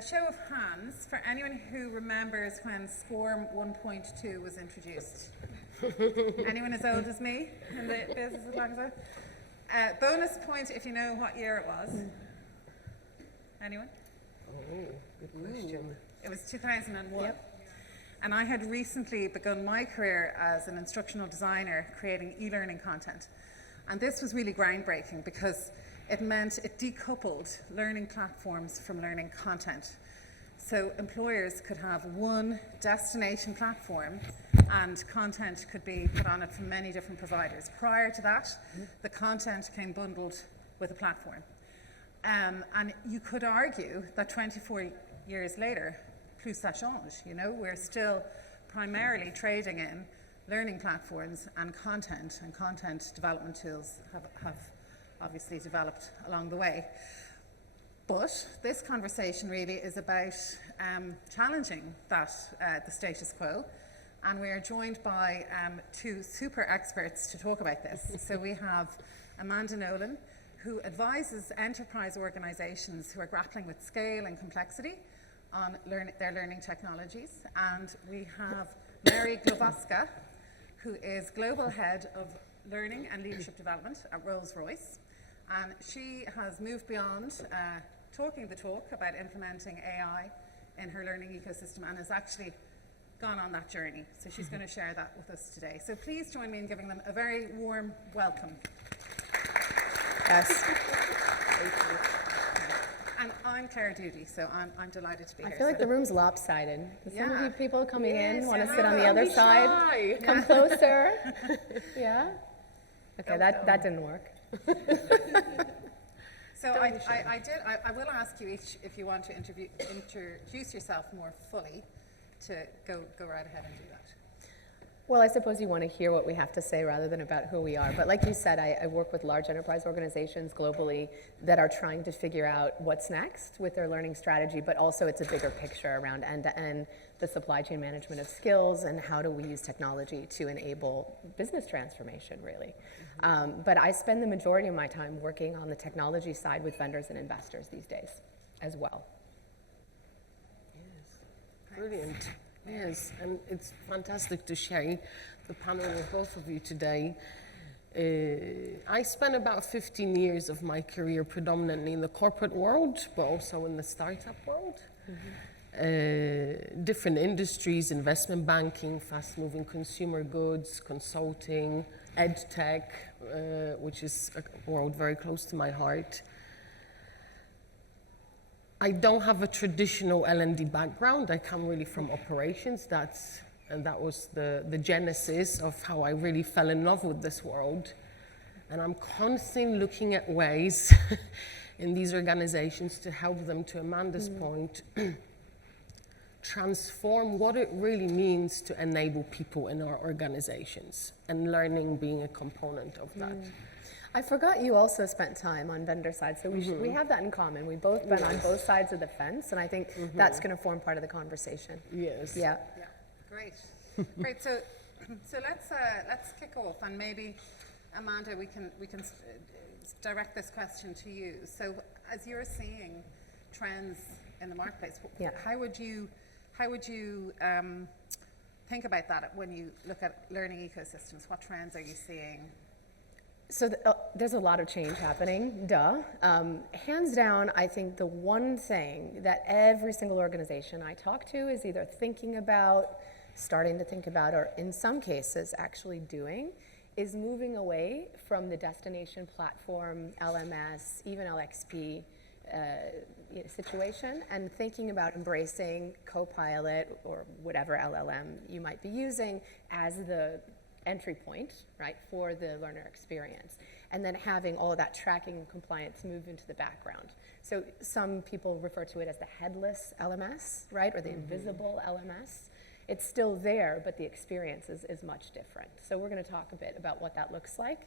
show of hands for anyone who remembers when SCORM 1.2 was introduced. Anyone as old as me in the business as long as I? Bonus point if you know what year it was. Anyone? Oh, good question. It was 2001. Yep. And I had recently begun my career as an instructional designer creating e-learning content. And this was really groundbreaking because it meant it decoupled learning platforms from learning content. So employers could have one destination platform and content could be put on it from many different providers. Prior to that, the content came bundled with a platform. And you could argue that 24 years later, plus ça change, you know, we're still primarily trading in learning platforms and content development tools have obviously developed along the way. But this conversation really is about challenging that, the status quo, and we are joined by two super experts to talk about this. So we have Amanda Nolan, who advises enterprise organizations who are grappling with scale and complexity on their learning technologies. And we have Mary Glowaska, who is Global Head of Learning and Leadership Development at Rolls-Royce. And she has moved beyond talking the talk about implementing AI in her learning ecosystem and has actually gone on that journey. So she's going to share that with us today. So please join me in giving them a very warm welcome. Yes. Thank you. And I'm Claire Doody, so I'm delighted to be here. I feel like the room's lopsided. Some of you people coming in want to sit on the don't other be side. shy. Come closer. Yeah? Okay, that didn't work. So I will ask you each if you want to introduce yourself more fully to go right ahead and do that. Well, I suppose you want to hear what we have to say rather than about who we are. But like you said, I work with large enterprise organizations globally that are trying to figure out what's next with their learning strategy, but also it's a bigger picture around end-to-end, the supply chain management of skills, and how do we use technology to enable business transformation, really. But I spend the majority of my time working on the technology side with vendors and investors these days as well. Yes, brilliant. Yes, and it's fantastic to share the panel with both of you today. I spent about 15 years of my career predominantly in the corporate world, but also in the startup world. Different industries, investment banking, fast-moving consumer goods, consulting, ed tech, which is a world very close to my heart. I don't have a traditional L&D background. I come really from operations. And that was the genesis of how I really fell in love with this world. And I'm constantly looking at ways in these organizations to help them, to Amanda's point, transform what it really means to enable people in our organizations, and learning being a component of that. I forgot you also spent time on vendor side, so we have that in common. We've both been on both sides of the fence, and I think that's going to form part of the conversation. Yes. Yeah. Yeah, great. Great. So let's kick off, and maybe Amanda, we can direct this question to you. So as you're seeing trends in the marketplace, how would you think about that when you look at learning ecosystems? What trends are you seeing? So there's a lot of change happening, hands down, I think the one thing that every single organization I talk to is either thinking about, starting to think about, or in some cases actually doing, is moving away from the destination platform, LMS, even LXP situation, and thinking about embracing Copilot or whatever LLM you might be using as the entry point, right, for the learner experience, and then having all of that tracking and compliance move into the background. So some people refer to it as the headless LMS, right, or the invisible LMS. It's still there, but the experience is much different. So we're going to talk a bit about what that looks like.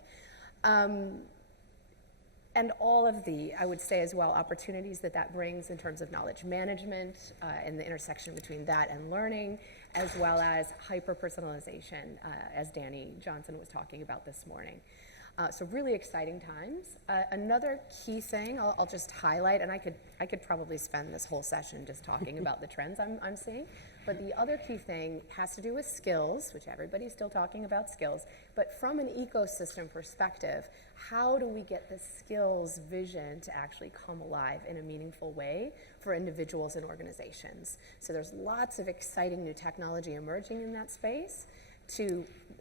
And all of the, I would say as well, opportunities that brings in terms of knowledge management and the intersection between that and learning, as well as hyper-personalization, as Danny Johnson was talking about this morning. So really exciting times. Another key thing I'll just highlight, and I could probably spend this whole session just talking about the trends I'm seeing, but the other key thing has to do with skills, which everybody's still talking about skills, but from an ecosystem perspective, how do we get the skills vision to actually come alive in a meaningful way for individuals and organizations? So there's lots of exciting new technology emerging in that space,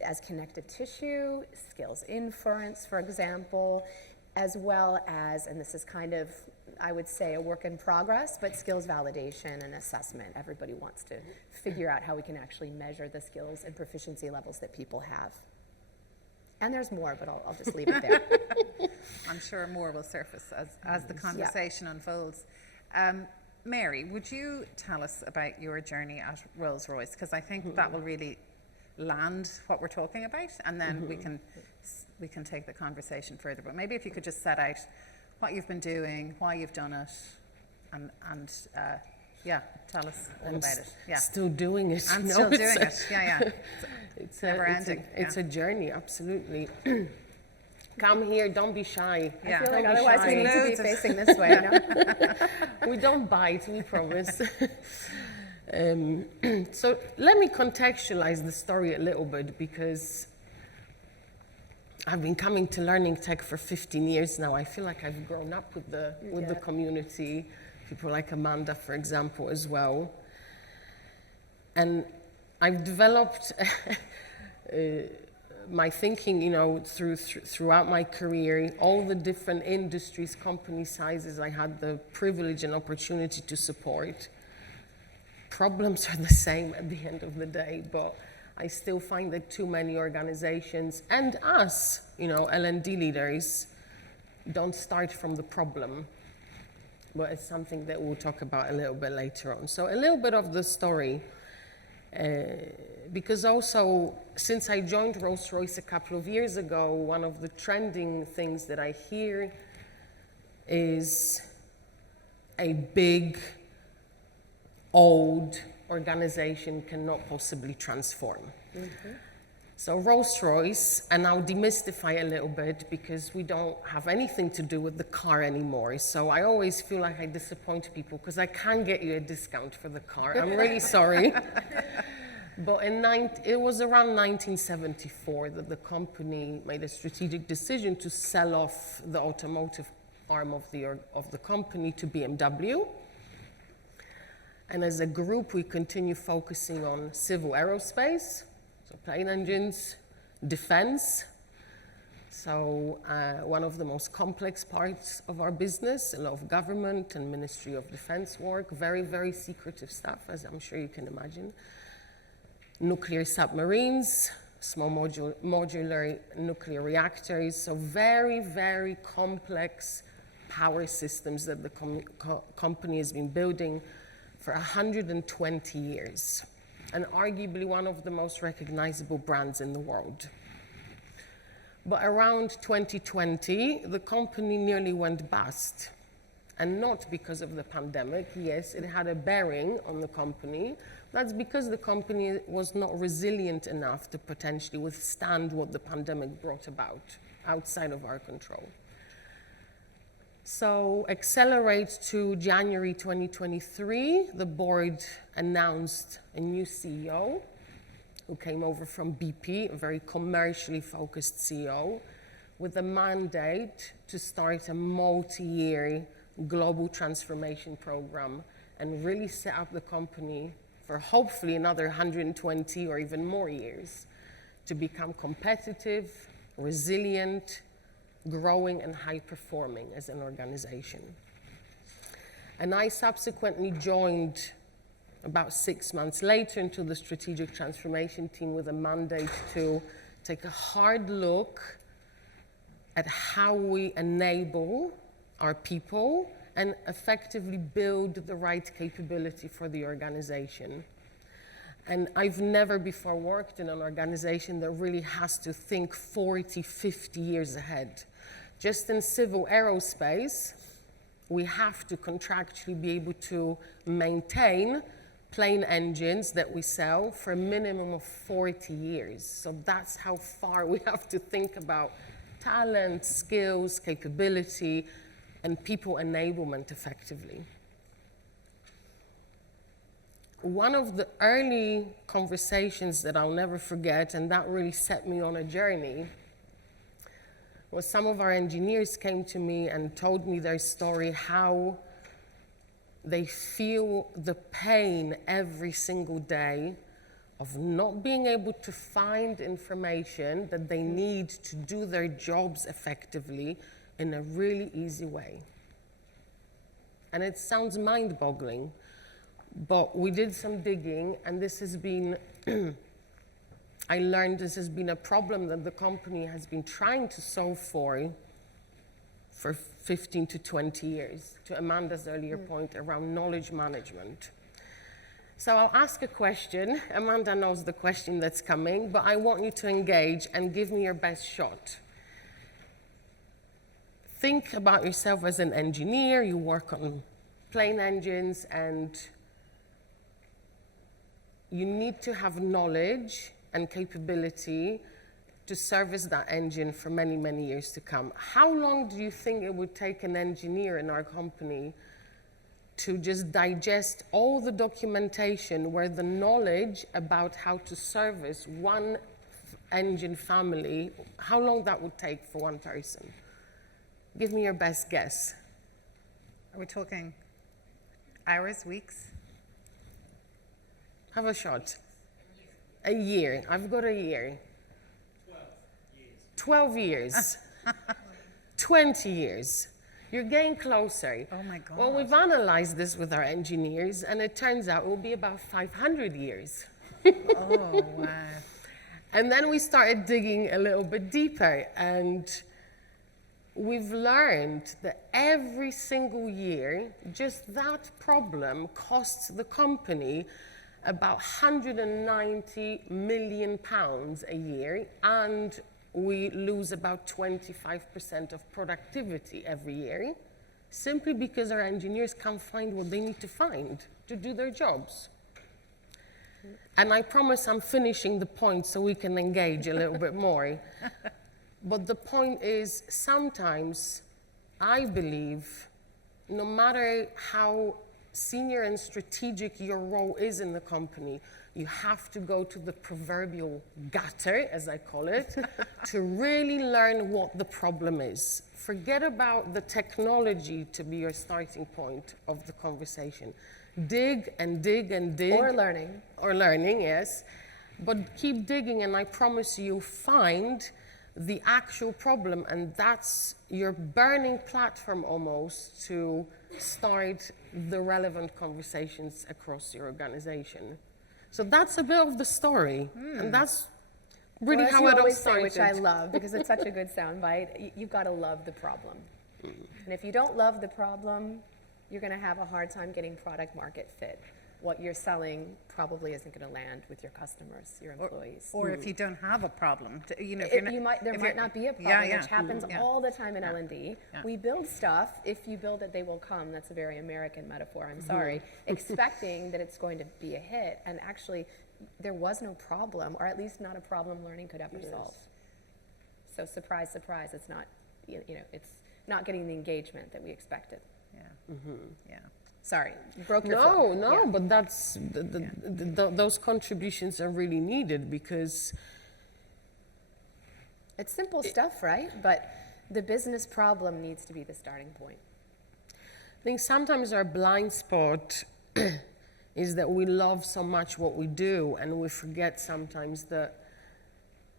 as connective tissue, skills inference, for example, as well as, and this is kind of, I would say, a work in progress, but skills validation and assessment. Everybody wants to figure out how we can actually measure the skills and proficiency levels that people have. And there's more, but I'll just leave it there. I'm sure more will surface as the conversation unfolds. Mary, would you tell us about your journey at Rolls-Royce? Because I think that will really land what we're talking about, and then we can take the conversation further. But maybe if you could just set out what you've been doing, why you've done it, and tell us all about it. Yeah, still doing it. And still doing it. Yeah. It's never ending. It's a journey, absolutely. Come here, don't be shy. I feel like otherwise we need to be facing this way. No? We don't bite, we promise. So let me contextualize the story a little bit, because I've been coming to Learning Tech for 15 years now. I feel like I've grown up with the community, people like Amanda, for example, as well. And I've developed my thinking, throughout my career, all the different industries, company sizes I had the privilege and opportunity to support. Problems are the same at the end of the day, but I still find that too many organizations and us, L&D leaders, don't start from the problem. But it's something that we'll talk about a little bit later on. So a little bit of the story, because also since I joined Rolls-Royce a couple of years ago, one of the trending things that I hear is a big, old organization cannot possibly transform. So Rolls-Royce, and I'll demystify a little bit because we don't have anything to do with the car anymore. So I always feel like I disappoint people because I can't get you a discount for the car. I'm really sorry. But it was around 1974 that the company made a strategic decision to sell off the automotive arm of the company to BMW. And as a group, we continue focusing on civil aerospace, so plane engines, defense. So one of the most complex parts of our business, a lot of government and Ministry of Defense work, very, very secretive stuff, as I'm sure you can imagine. Nuclear submarines, small modular nuclear reactors, so very, very complex power systems that the company has been building for 120 years, and arguably one of the most recognizable brands in the world. But around 2020, the company nearly went bust, and not because of the pandemic. Yes, it had a bearing on the company. That's because the company was not resilient enough to potentially withstand what the pandemic brought about outside of our control. So accelerate to January 2023, the board announced a new CEO who came over from BP, a very commercially focused CEO, with a mandate to start a multi-year global transformation program and really set up the company for hopefully another 120 or even more years to become competitive, resilient, growing and high-performing as an organization. And I subsequently joined about 6 months later into the strategic transformation team with a mandate to take a hard look at how we enable our people and effectively build the right capability for the organization. And I've never before worked in an organization that really has to think 40, 50 years ahead. Just in civil aerospace, we have to contractually be able to maintain plane engines that we sell for a minimum of 40 years. So that's how far we have to think about talent, skills, capability, and people enablement effectively. One of the early conversations that I'll never forget, and that really set me on a journey, was some of our engineers came to me and told me their story, how they feel the pain every single day of not being able to find information that they need to do their jobs effectively in a really easy way. And it sounds mind-boggling, but we did some digging, and this has been, I learned this has been a problem that the company has been trying to solve for 15 to 20 years, to Amanda's earlier point around knowledge management. So I'll ask a question. Amanda knows the question that's coming, but I want you to engage and give me your best shot. Think about yourself as an engineer. You work on plane engines, and you need to have knowledge and capability to service that engine for many, many years to come. How long do you think it would take an engineer in our company to just digest all the documentation where the knowledge about how to service one engine family, how long that would take for one person? Give me your best guess. Are we talking hours, weeks? Have a shot. A year. I've got a year. 12 years. 20 years. You're getting closer. Oh my God. Well, we've analyzed this with our engineers, and it turns out it will be about 500 years. Oh, wow. And then we started digging a little bit deeper, and we've learned that every single year, just that problem costs the company about 190 million pounds a year, and we lose about 25% of productivity every year, simply because our engineers can't find what they need to find to do their jobs. And I promise I'm finishing the point so we can engage a little bit more. But the point is, sometimes I believe, no matter how senior and strategic your role is in the company, you have to go to the proverbial gutter, as I call it, to really learn what the problem is. Forget about the technology to be your starting point of the conversation. Dig and dig and dig. Or learning. Or learning, yes. But keep digging, and I promise you'll find the actual problem, and that's your burning platform almost to start the relevant conversations across your organization. So that's a bit of the story, and that's really how it all started. Which I love, because it's such a good soundbite. You've got to love the problem. And if you don't love the problem, you're going to have a hard time getting product market fit. What you're selling probably isn't going to land with your customers, your employees. Or if you don't have a problem, you know, there might not be a problem, which happens all the time in L&D. Yeah. We build stuff. If you build it, they will come. That's a very American metaphor. I'm sorry. Expecting that it's going to be a hit, and actually, there was no problem, or at least not a problem learning could ever solve. So surprise, surprise, it's not, it's not getting the engagement that we expected. Yeah. Yeah. Sorry, broke your flow. No, but that's those contributions are really needed, because it's simple stuff, right? But the business problem needs to be the starting point. I think sometimes our blind spot is that we love so much what we do, and we forget sometimes that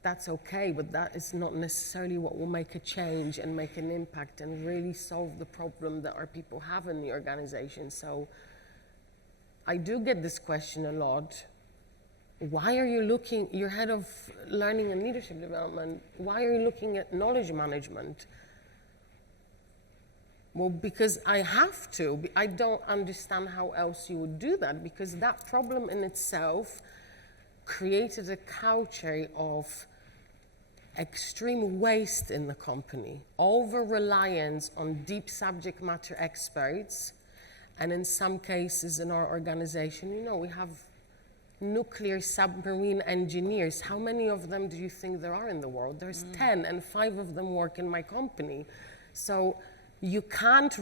that's okay, but that is not necessarily what will make a change and make an impact and really solve the problem that our people have in the organization. So I do get this question a lot. Why are you looking, you're head of learning and leadership development, why are you looking at knowledge management? Well, because I have to. I don't understand how else you would do that, because that problem in itself created a culture of extreme waste in the company, over-reliance on deep subject matter experts, and in some cases in our organization, we have nuclear submarine engineers. How many of them do you think there are in the world? There's 10, and 5 of them work in my company. So you can't,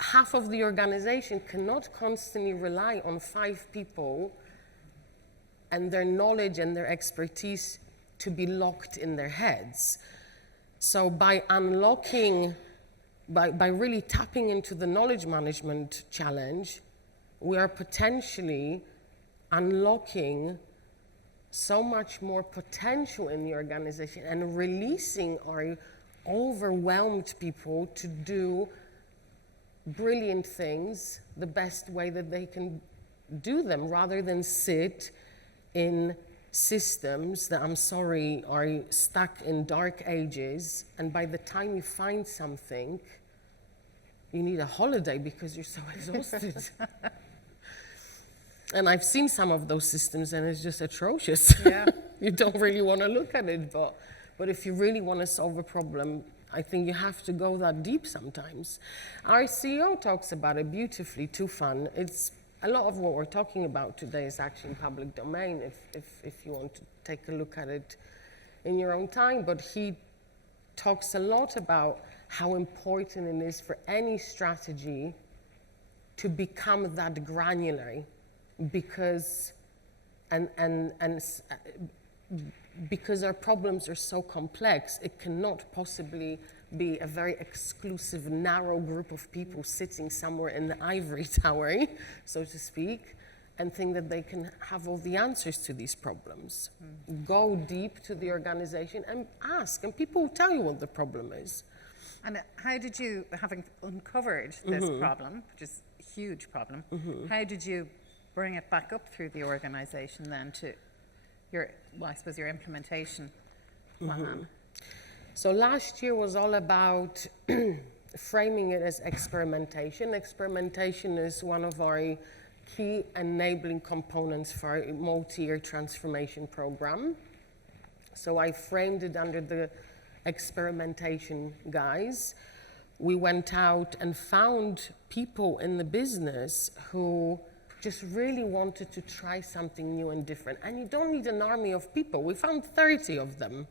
half of the organization cannot constantly rely on 5 people and their knowledge and their expertise to be locked in their heads. So by unlocking, by really tapping into the knowledge management challenge, we are potentially unlocking so much more potential in the organization and releasing our overwhelmed people to do brilliant things the best way that they can do them, rather than sit in systems that, I'm sorry, are stuck in dark ages, and by the time you find something, you need a holiday because you're so exhausted. And I've seen some of those systems, and it's just atrocious. Yeah. You don't really want to look at it, but if you really want to solve a problem, I think you have to go that deep sometimes. Our CEO talks about it beautifully, Tufan. It's a lot of what we're talking about today is actually in public domain, if you want to take a look at it in your own time. But he talks a lot about how important it is for any strategy to become that granular, because because our problems are so complex, it cannot possibly be a very exclusive, narrow group of people sitting somewhere in the ivory tower, so to speak, and think that they can have all the answers to these problems. Go deep to the organization and ask, and people will tell you what the problem is. And how did you, having uncovered this problem, which is a huge problem, how did you bring it back up through the organization then to your, well, I suppose your implementation plan? So last year was all about framing it as experimentation. Experimentation is one of our key enabling components for our multi-year transformation program. So I framed it under the experimentation guise. We went out and found people in the business who just really wanted to try something new and different. And you don't need an army of people. We found 30 of them.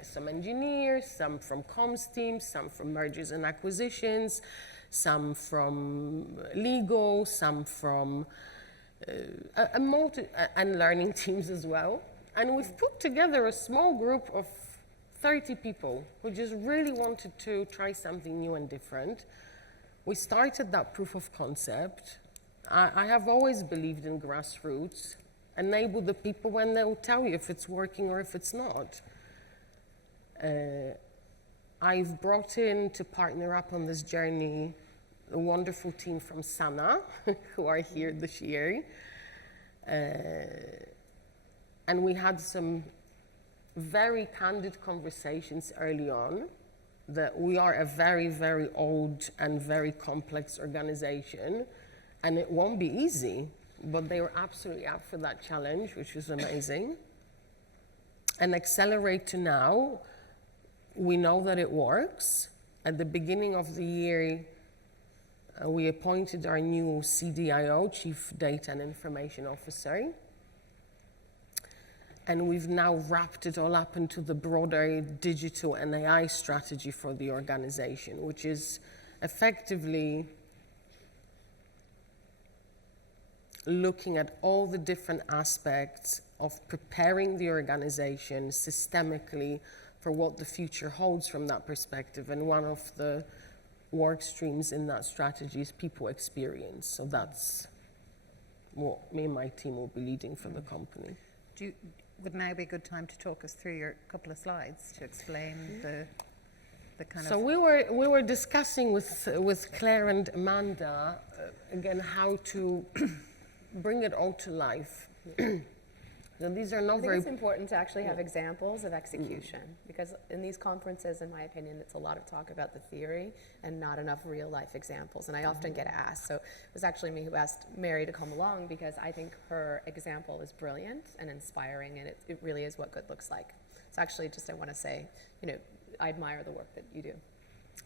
Some engineers, some from comms teams, some from mergers and acquisitions, some from legal, some from and learning teams as well. And we've put together a small group of 30 people who just really wanted to try something new and different. We started that proof of concept. I have always believed in grassroots. Enable the people when they'll tell you if it's working or if it's not. I've brought in to partner up on this journey a wonderful team from Sana, who are here this year. And we had some very candid conversations early on that we are a very, very old and very complex organization, and it won't be easy, but they were absolutely up for that challenge, which was amazing. And Accelerate to now, we know that it works. At the beginning of the year, we appointed our new CDIO, Chief Data and Information Officer. And we've now wrapped it all up into the broader digital and AI strategy for the organization, which is effectively looking at all the different aspects of preparing the organization systemically for what the future holds from that perspective. And one of the work streams in that strategy is people experience. So that's what me and my team will be leading for the company. Would now be a good time to talk us through your couple of slides to explain the kind So of... we were discussing with Claire and Amanda, again, how to bring it all to life. So these are not I think very... it's important to actually have examples of execution, because in these conferences, in my opinion, it's a lot of talk about the theory and not enough real life examples. And I often get asked, so it was actually me who asked Mary to come along, because I think her example is brilliant and inspiring, and it really is what good looks like. So actually, just I want to say, I admire the work that you do.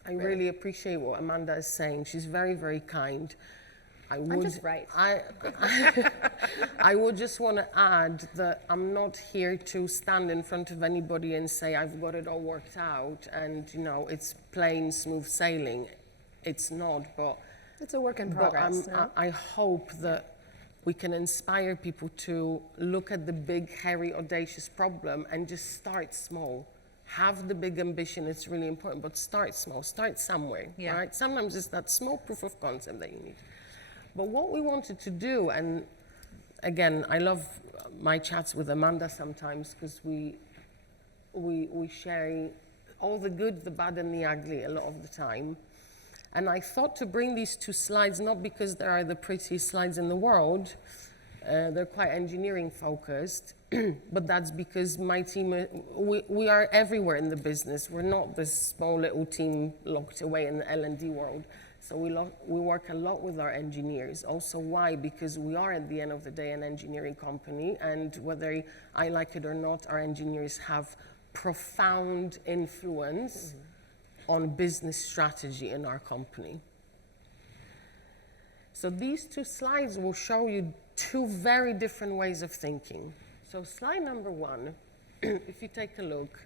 I really appreciate what Amanda is saying. She's very, very kind. I would, I'm just right. I would just want to add that I'm not here to stand in front of anybody and say I've got it all worked out and, you know, it's plain smooth sailing. It's not, but It's a work in but progress. No? I hope that we can inspire people to look at the big, hairy, audacious problem and just start small. Have the big ambition, it's really important, but start small, start somewhere, Yeah. right? Sometimes it's that small proof of concept that you need. But what we wanted to do, and again, I love my chats with Amanda sometimes because we share all the good, the bad, and the ugly a lot of the time. And I thought to bring these two slides, not because they are the prettiest slides in the world, they're quite engineering focused, but that's because my team, we are everywhere in the business. We're not this small little team locked away in the L&D world. So we work a lot with our engineers. Also, why? Because we are at the end of the day an engineering company, and whether I like it or not, our engineers have profound influence on business strategy in our company. So these two slides will show you two very different ways of thinking. So slide number one, if you take a look,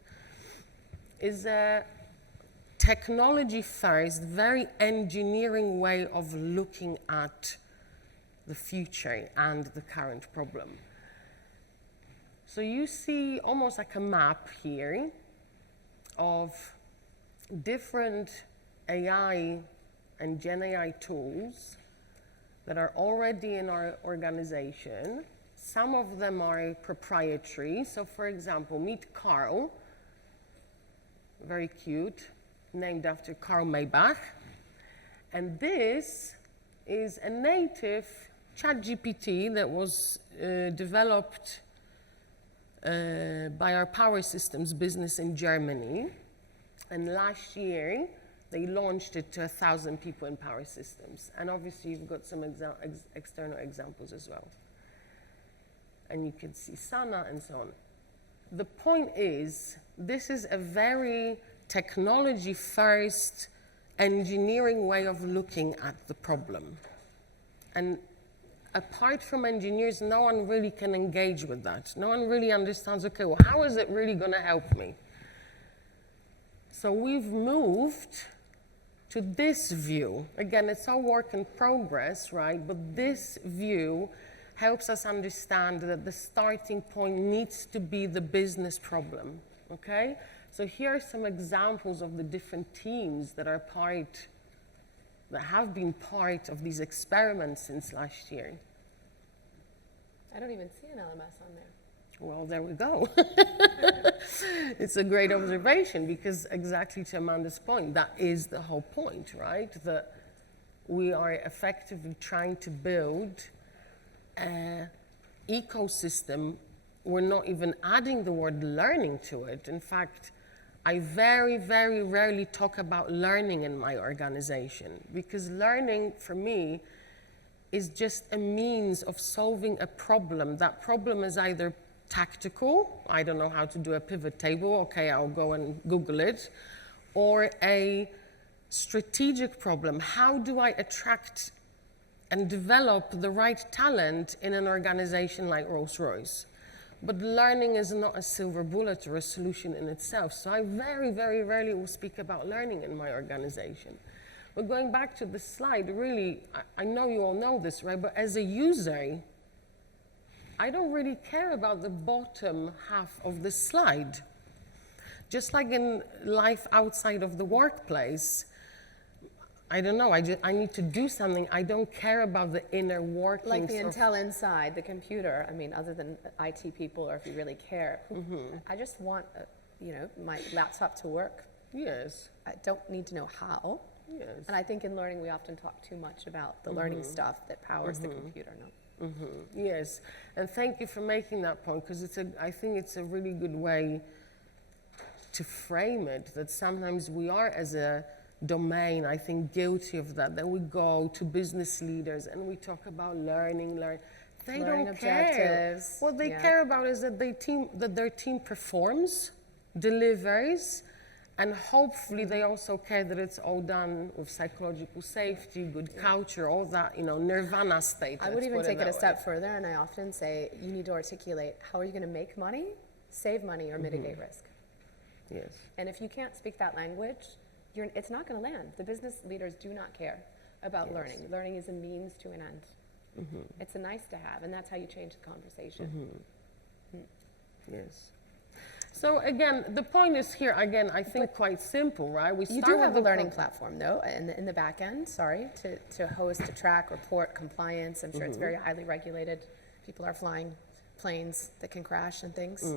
is a technology first, very engineering way of looking at the future and the current problem. So you see almost like a map here of different AI and Gen AI tools that are already in our organization. Some of them are proprietary. So for example, meet Carl, very cute, named after Carl Maybach. And this is a native ChatGPT that was developed by our power systems business in Germany. And last year, they launched it to 1,000 people in power systems. And obviously, you've got some external examples as well. And you can see Sana and so on. The point is, this is a very technology-first engineering way of looking at the problem. And apart from engineers, no one really can engage with that. No one really understands, okay, well, how is it really going to help me? So we've moved to this view. Again, it's all work in progress, right? But this view helps us understand that the starting point needs to be the business problem, okay? So here are some examples of the different teams that have been part of these experiments since last year. I don't even see an LMS on there. Well, there we go. It's a great observation because exactly to Amanda's point, that is the whole point, right? That we are effectively trying to build an ecosystem. We're not even adding the word learning to it. In fact, I very, very rarely talk about learning in my organization because learning for me is just a means of solving a problem. That problem is either tactical, I don't know how to do a pivot table, okay, I'll go and Google it, or a strategic problem. How do I attract and develop the right talent in an organization like Rolls-Royce? But learning is not a silver bullet or a solution in itself. So I very, very rarely will speak about learning in my organization. But going back to the slide, really, I know you all know this, right? But as a user, I don't really care about the bottom half of the slide. Just like in life outside of the workplace, I don't know, I need to do something. I don't care about the inner workings. Like the intel inside the computer. I mean, other than IT people, or if you really care. I just want, my laptop to work. Yes. I don't need to know how. Yes. And I think in learning, we often talk too much about the learning stuff that powers the computer. No. Yes, and thank you for making that point because I think it's a really good way to frame it, that sometimes we are, as a domain, I think, guilty of that, that we go to business leaders and we talk about learning. They Learning don't care. objectives, What they yeah. care about is that their team performs, delivers, And hopefully they also care that it's all done with psychological safety, good culture, all that, nirvana state. I would let's even put it take it that a way. step further, and I often say you need to articulate how are you going to make money, save money, or mitigate risk. Yes. And if you can't speak that language, it's not going to land. The business leaders do not care about learning. Learning is a means to an end. It's a nice to have, and that's how you change the conversation. Yes. So again, the point is here, again, I think quite simple, right? We You start do with have a the learning platform, though, in the back end, to host, to track, report, compliance. I'm sure it's very highly regulated. People are flying planes that can crash and things.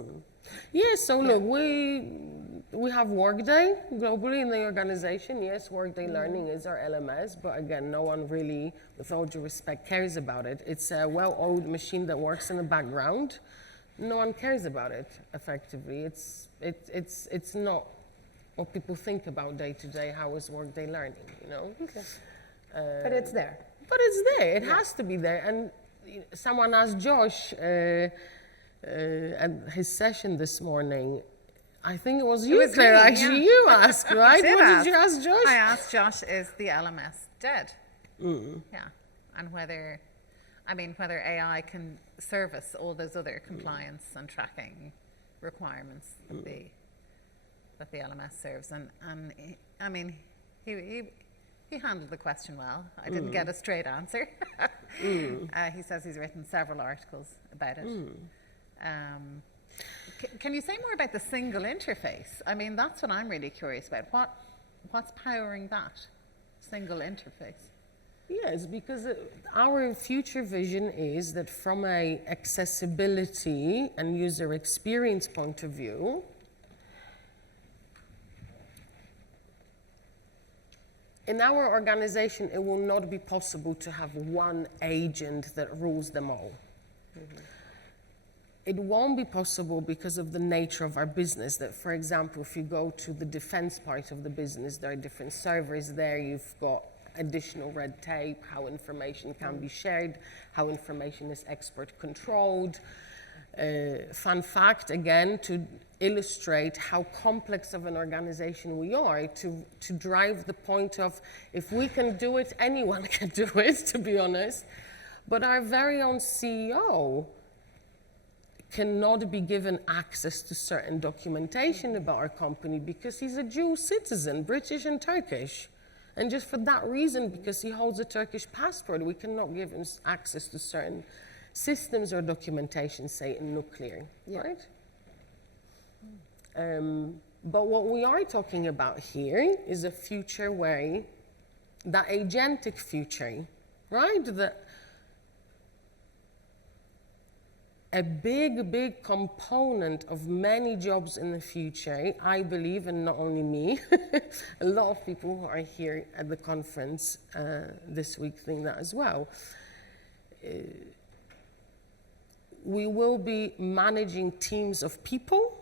Yeah, so look, we have Workday globally in the organization. Yes, Workday Learning is our LMS, but again, no one really, with all due respect, cares about it. It's a well-oiled machine that works in the background. No one cares about it effectively. It's not what people think about day to day. How is Workday Learning? Okay. But it's there. But it's there. It has to be there. And someone asked Josh at his session this morning. I think it was you, was Claire. me, Actually, yeah. you asked, right? did What ask. did you ask Josh? I asked Josh, is the LMS dead? Yeah, and whether AI can service all those other compliance and tracking requirements that the LMS serves, and he handled the question well. I didn't get a straight answer. He says he's written several articles about it. Can you say more about the single interface? I mean, that's what I'm really curious about. What's powering that single interface? Yes, because our future vision is that from a accessibility and user experience point of view, in our organization, it will not be possible to have one agent that rules them all. It won't be possible because of the nature of our business. That, for example, if you go to the defense part of the business, there are different servers there. You've got additional red tape, how information can be shared, how information is expert controlled. Fun fact, again, to illustrate how complex of an organization we are, to drive the point of, if we can do it, anyone can do it, to be honest. But our very own CEO cannot be given access to certain documentation about our company because he's a dual citizen, British and Turkish. And just for that reason, because he holds a Turkish passport, we cannot give him access to certain systems or documentation, say in nuclear, right? But what we are talking about here is a future where, that agentic future, right? A big component of many jobs in the future, I believe, and not only me, a lot of people who are here at the conference this week think that as well. We will be managing teams of people,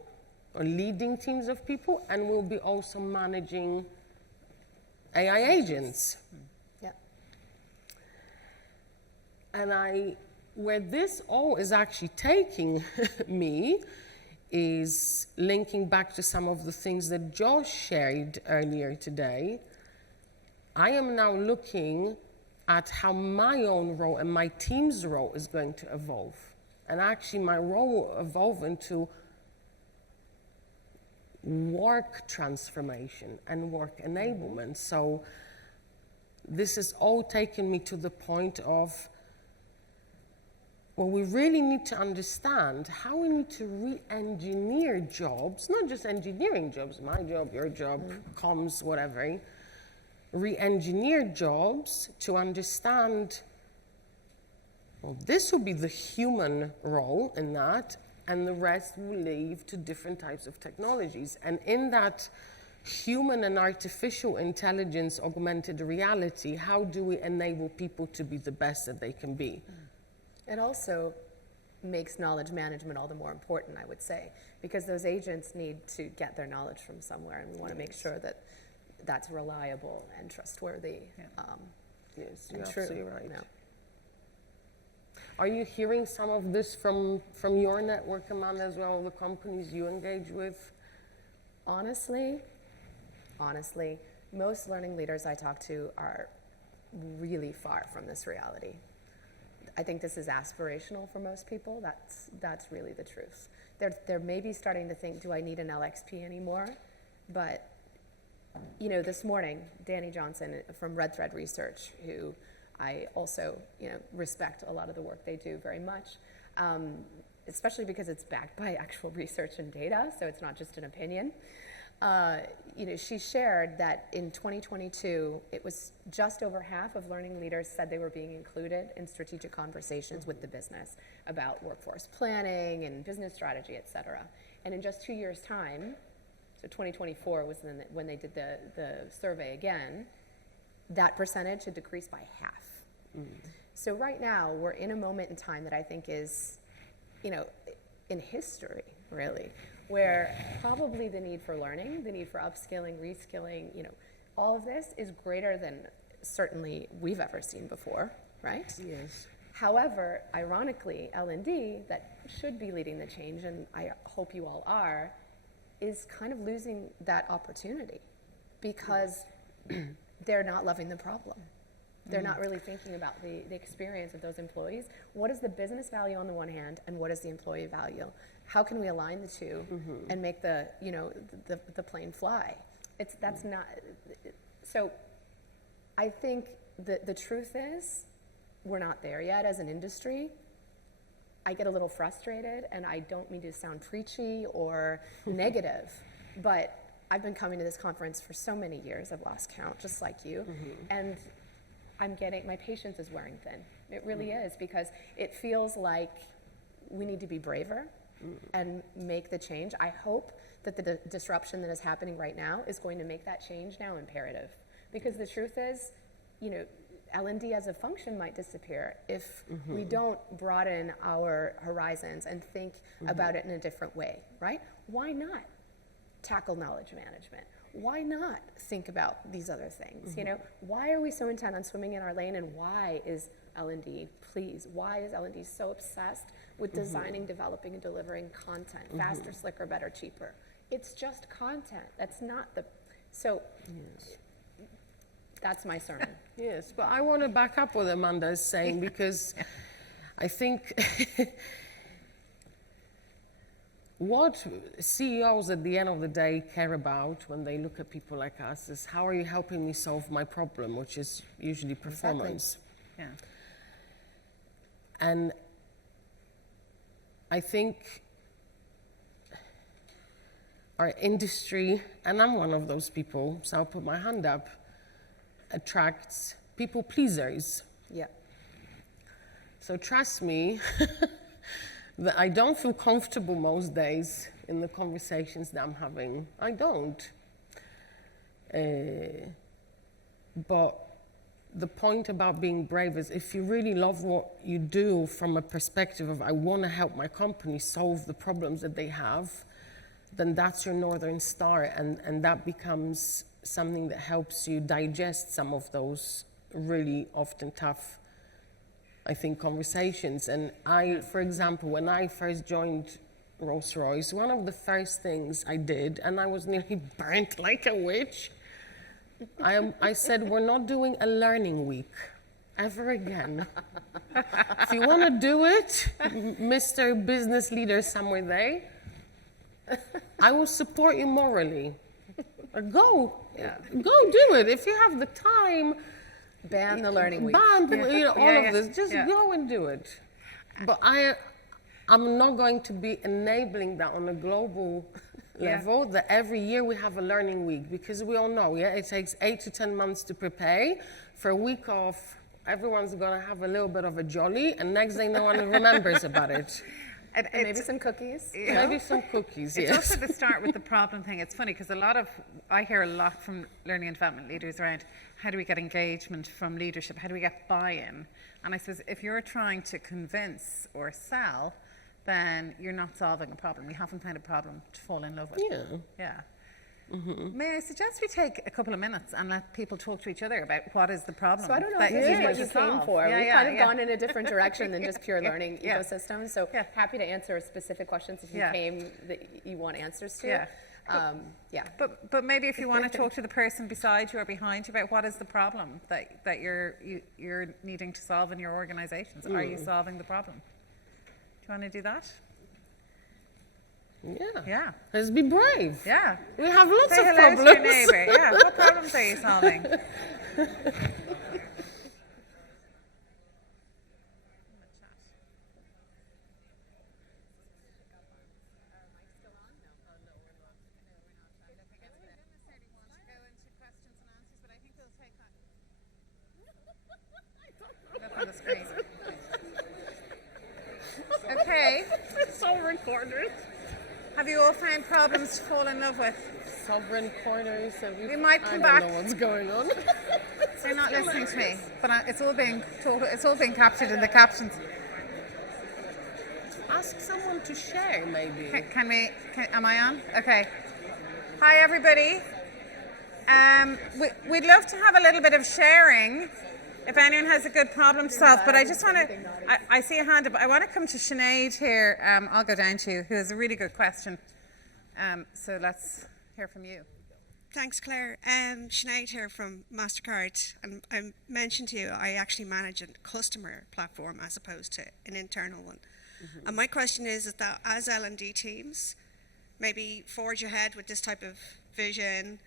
or leading teams of people, and we'll be also managing AI agents. Yeah. And where this all is actually taking me is linking back to some of the things that Josh shared earlier today. I am now looking at how my own role and my team's role is going to evolve. And actually my role will evolve into work transformation and work enablement. So this has all taken me to the point of, well, we really need to understand how we need to re-engineer jobs, not just engineering jobs, my job, your job, comms, whatever, re-engineer jobs to understand, well, this will be the human role in that, and the rest will leave to different types of technologies. And in that human and artificial intelligence augmented reality, how do we enable people to be the best that they can be? It also makes knowledge management all the more important, I would say, because those agents need to get their knowledge from somewhere, and we want to make sure that that's reliable and trustworthy. Yes, you're and true. absolutely right. No. Are you hearing some of this from your network, Amanda, as well, the companies you engage with? Honestly, honestly, most learning leaders I talk to are really far from this reality. I think this is aspirational for most people. That's really the truth. They're maybe starting to think, do I need an LXP anymore? But, you know, this morning, Danny Johnson from Red Thread Research, who I also, you know, respect a lot of the work they do very much, especially because it's backed by actual research and data, so it's not just an opinion. You know, she shared that in 2022, it was just over half of learning leaders said they were being included in strategic conversations with the business about workforce planning and business strategy, et cetera. And in just 2 years' time, so 2024 was when they did the survey again, that percentage had decreased by half. So right now, we're in a moment in time that I think is, you know, in history, really, where probably the need for learning, the need for upskilling, reskilling, you know, all of this is greater than certainly we've ever seen before, right? Yes. However, ironically, L&D, that should be leading the change, and I hope you all are, is kind of losing that opportunity because they're not loving the problem. They're not really thinking about the experience of those employees. What is the business value on the one hand, and what is the employee value? How can we align the two and make the, you know, the plane fly? That's not, so I think the truth is we're not there yet as an industry. I get a little frustrated, and I don't mean to sound preachy or negative, but I've been coming to this conference for so many years, I've lost count, just like you, and my patience is wearing thin. It really is, because it feels like we need to be braver and make the change. I hope that the disruption that is happening right now is going to make that change now imperative. Because the truth is, you know, L&D as a function might disappear if we don't broaden our horizons and think about it in a different way, right? Why not tackle knowledge management? Why not think about these other things? You know, why are we so intent on swimming in our lane, and why is L&D, why is L&D so obsessed with designing, developing, and delivering content, faster, slicker, better, cheaper? It's just content. That's not the, so that's my sermon. Yes, but I want to back up what Amanda is saying, because I think what CEOs at the end of the day care about when they look at people like us is, how are you helping me solve my problem, which is usually performance. Yeah. And I think our industry, and I'm one of those people, so I'll put my hand up, attracts people pleasers. Yeah. So trust me, that I don't feel comfortable most days in the conversations that I'm having. I don't. But the point about being brave is, if you really love what you do from a perspective of, I want to help my company solve the problems that they have, then that's your Northern Star, and that becomes something that helps you digest some of those really often tough, I think, conversations. And I, for example, when I first joined Rolls-Royce, one of the first things I did, and I was nearly burnt like a witch, I said, we're not doing a learning week ever again. If you want to do it, Mr. Business Leader somewhere there, I will support you morally. Go do it. If you have the time, Ban the learning week. ban, you know, all of this, just go and do it. But I'm not going to be enabling that on a global level, that every year we have a learning week, because we all know, it takes 8 to 10 months to prepare. For a week off, everyone's gonna have a little bit of a jolly, and next day no one remembers about it. And maybe some cookies. Maybe some cookies, It's yes. also to start with the problem thing. It's funny because I hear a lot from learning and development leaders around, how do we get engagement from leadership? How do we get buy-in? And I suppose if you're trying to convince or sell, then you're not solving a problem. You haven't found a problem to fall in love with. Yeah. May I suggest we take a couple of minutes and let people talk to each other about what is the problem? So I don't know that if this is need what to you came solve? for. Yeah, We've yeah, kind of yeah. gone in a different direction than just pure learning ecosystem. So Yeah. happy to answer specific questions if you Yeah. came that you want answers to. Yeah. Yeah. But maybe if you want to talk to the person beside you or behind you about what is the problem that you're needing to solve in your organizations. Are you solving the problem? Do you want to do that? Yeah. Yeah. Let's be brave. Yeah. We have lots Say of hello problems. to your neighbour. Yeah. What problems are you solving? Look on the screen. Okay. It's all recorded. Have you all found problems to fall in love with? Sovereign corners. We might come I back. don't know what's going on. They're not listening to me, but it's all being captured in the captions. Ask someone to share, maybe. Am I on? Okay. Hi, everybody. We'd love to have a little bit of sharing if anyone has a good problem to solve, but I just want to, I see a hand up. I want to come to Sinead here. I'll go down to you, who has a really good question. So let's hear from you. Thanks, Claire. Sinead here from MasterCard. And I mentioned to you, I actually manage a customer platform as opposed to an internal one. Mm-hmm. And my question is that as L&D teams, maybe forge ahead with this type of vision,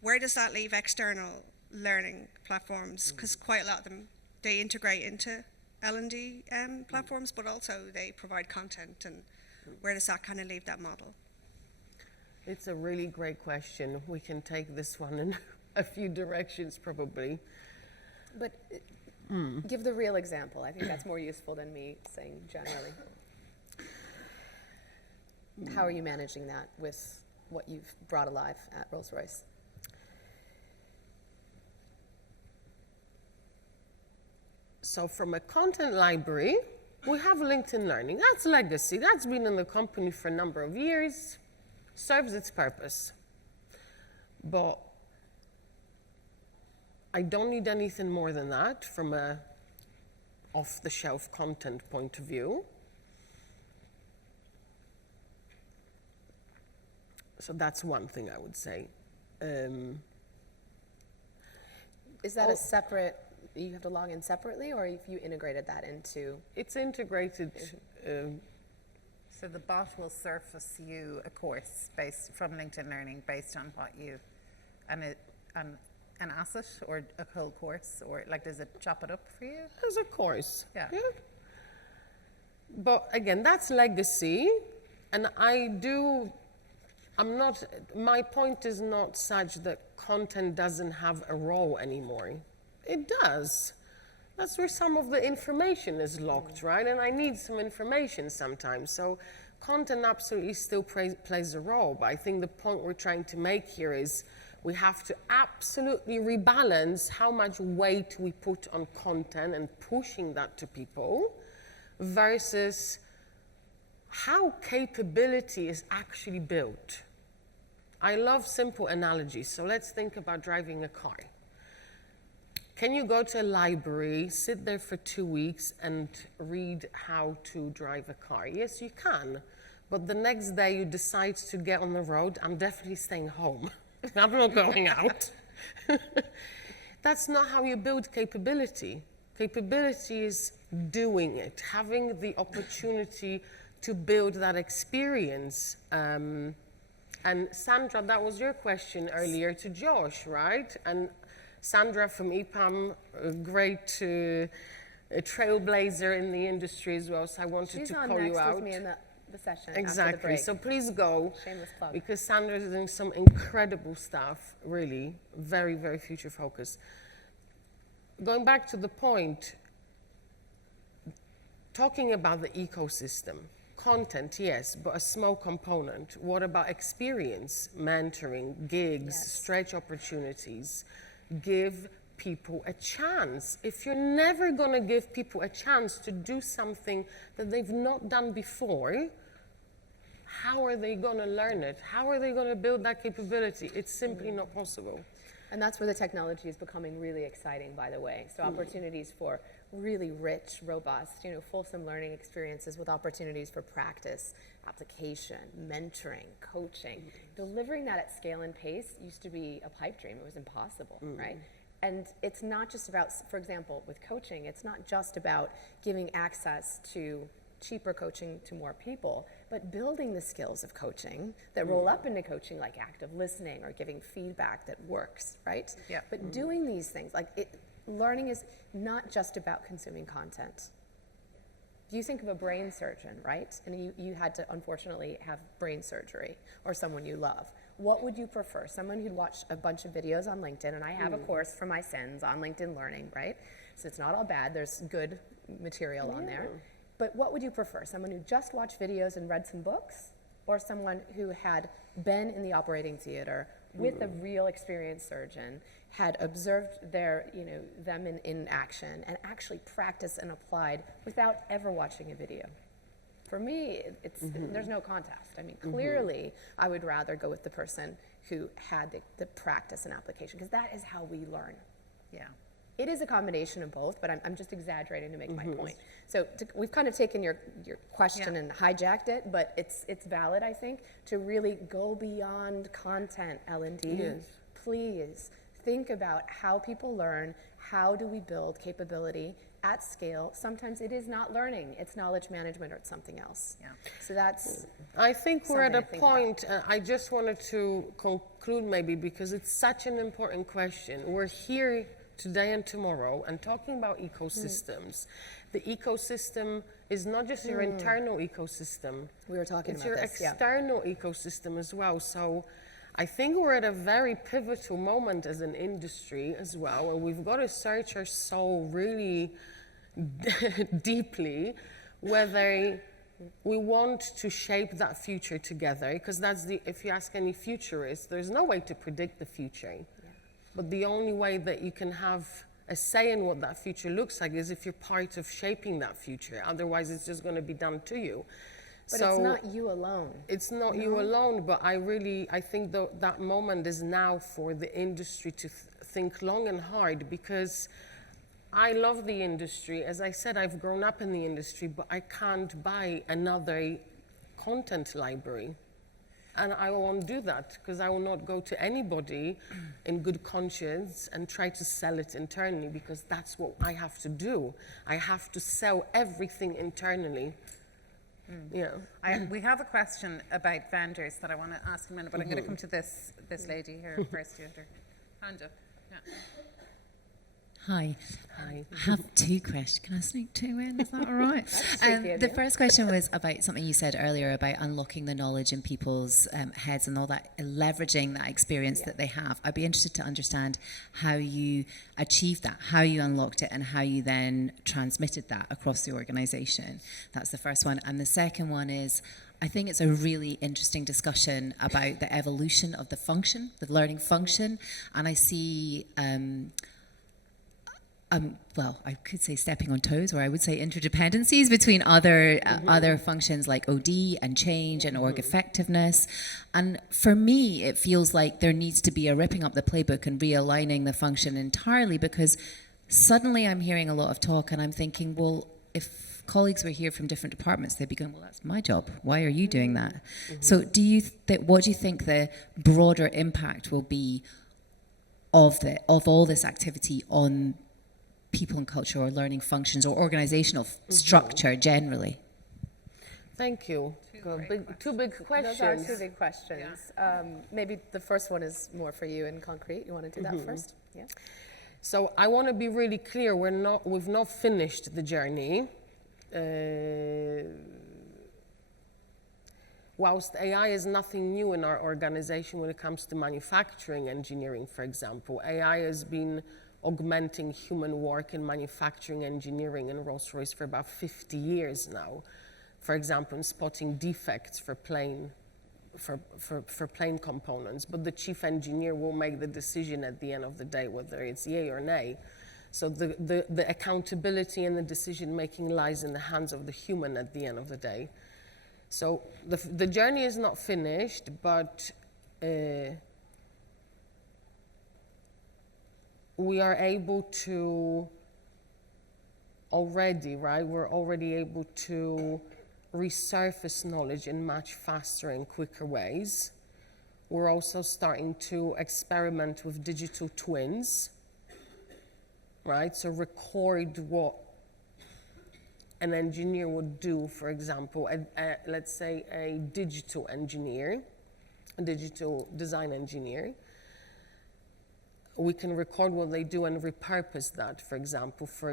where does that leave external learning platforms? Because quite a lot of them, they integrate into L&D platforms, but also they provide content. And where does that kind of leave that model? It's a really great question. We can take this one in a few directions, probably. But give the real example. I think that's more useful than me saying generally. How are you managing that with what you've brought alive at Rolls-Royce? So from a content library, we have LinkedIn Learning. That's legacy. That's been in the company for a number of years. Serves its purpose. But I don't need anything more than that from a off-the-shelf content point of view. So that's one thing I would say. Is that a separate, you have to log in separately, or if you integrated that into? It's integrated. So the bot will surface you a course based from LinkedIn Learning based on what you, an asset or a whole course, or like does it chop it up for you? As a course. Yeah. But again, that's legacy, and my point is not such that content doesn't have a role anymore. It does. That's where some of the information is locked, right? And I need some information sometimes. So content absolutely still plays a role. But I think the point we're trying to make here is we have to absolutely rebalance how much weight we put on content and pushing that to people versus how capability is actually built. I love simple analogies. So let's think about driving a car. Can you go to a library, sit there for 2 weeks and read how to drive a car? Yes, you can. But the next day you decide to get on the road, I'm definitely staying home. I'm not going out. That's not how you build capability. Capability is doing it, having the opportunity to build that experience. And Sandra, that was your question earlier to Josh, right? And Sandra from EPAM, a great trailblazer in the industry as well, so I wanted to call you out. She's on next with me in the session after the Exactly, break. so please go. Shameless plug. Because Sandra is doing some incredible stuff, really, very, very future focused. Going back to the point, talking about the ecosystem. Content, yes, but a small component. What about experience, mentoring, gigs, stretch opportunities? Give people a chance. If you're never going to give people a chance to do something that they've not done before, how are they going to learn it? How are they going to build that capability? It's simply not possible. And that's where the technology is becoming really exciting, by the way. So opportunities for really rich, robust, fulsome learning experiences with opportunities for practice, application, mentoring, coaching. Delivering that at scale and pace used to be a pipe dream. It was impossible, right? And it's not just about, for example, with coaching, it's not just about giving access to cheaper coaching to more people, but building the skills of coaching that roll up into coaching, like active listening or giving feedback that works, right? Yeah. But doing these things, learning is not just about consuming content. You think of a brain surgeon, right? And you had to, unfortunately, have brain surgery, or someone you love. What would you prefer? Someone who'd watched a bunch of videos on LinkedIn, and I have a course for my sins on LinkedIn Learning, right? So it's not all bad. There's good material on there. But what would you prefer? Someone who just watched videos and read some books, or someone who had been in the operating theater with a real experienced surgeon, had observed them in action, and actually practiced and applied without ever watching a video? For me, there's no contest. I mean, clearly, I would rather go with the person who had the practice and application, because that is how we learn. Yeah. It is a combination of both, but I'm just exaggerating to make my point. So we've kind of taken your question and hijacked it, but it's valid, I think, to really go beyond content, L&D. Yes. Please think about how people learn. How do we build capability at scale? Sometimes it is not learning, it's knowledge management, or it's something else. Yeah. So that's I think we're at a something to think point, I just wanted to conclude maybe, because it's such an important question. We're here today and tomorrow and talking about ecosystems. The ecosystem is not just your internal ecosystem. we were talking It's about your this. Yeah. external ecosystem as well. So I think we're at a very pivotal moment as an industry as well, and we've got to search our soul really deeply whether we want to shape that future together, because if you ask any futurist, there's no way to predict the future. But the only way that you can have a say in what that future looks like is if you're part of shaping that future. Otherwise, it's just going to be done to you. But it's not you alone. It's not you alone, but I think that moment is now for the industry to think long and hard, because I love the industry. As I said, I've grown up in the industry, but I can't buy another content library. And I won't do that, because I will not go to anybody in good conscience and try to sell it internally, because that's what I have to do. I have to sell everything internally. We have a question about vendors that I want to ask in a minute, but I'm going to come to this lady here first. You have her hand up. Yeah. Hi. Hi. I have two questions. Can I sneak two in? Is that all right? The first question was about something you said earlier about unlocking the knowledge in people's heads and all that, leveraging that experience that they have. I'd be interested to understand how you achieved that, how you unlocked it, and how you then transmitted that across the organization. That's the first one. And the second one is, I think it's a really interesting discussion about the evolution of the function, the learning function. And I see... well, I could say stepping on toes, or I would say interdependencies between other functions like OD and change and org effectiveness. And for me, it feels like there needs to be a ripping up the playbook and realigning the function entirely, because suddenly I'm hearing a lot of talk and I'm thinking, well, if colleagues were here from different departments, they'd be going, well, that's my job. Why are you doing that? So what do you think the broader impact will be of all this activity on people and culture, or learning functions, or organizational structure generally? Thank you. Two big questions. Those are two big questions. Maybe the first one is more for you in concrete. You want to do that first? Yeah. So I want to be really clear. We've not finished the journey. Whilst AI is nothing new in our organization when it comes to manufacturing engineering, for example, AI has been augmenting human work in manufacturing engineering in Rolls-Royce for about 50 years now. For example, in spotting defects for plane components, but the chief engineer will make the decision at the end of the day whether it's yay or nay. So the accountability and the decision making lies in the hands of the human at the end of the day. So the journey is not finished, but we are able to already, right? We're already able to resurface knowledge in much faster and quicker ways. We're also starting to experiment with digital twins, right? So record what an engineer would do, for example, let's say a digital engineer, a digital design engineer. We can record what they do and repurpose that, for example, for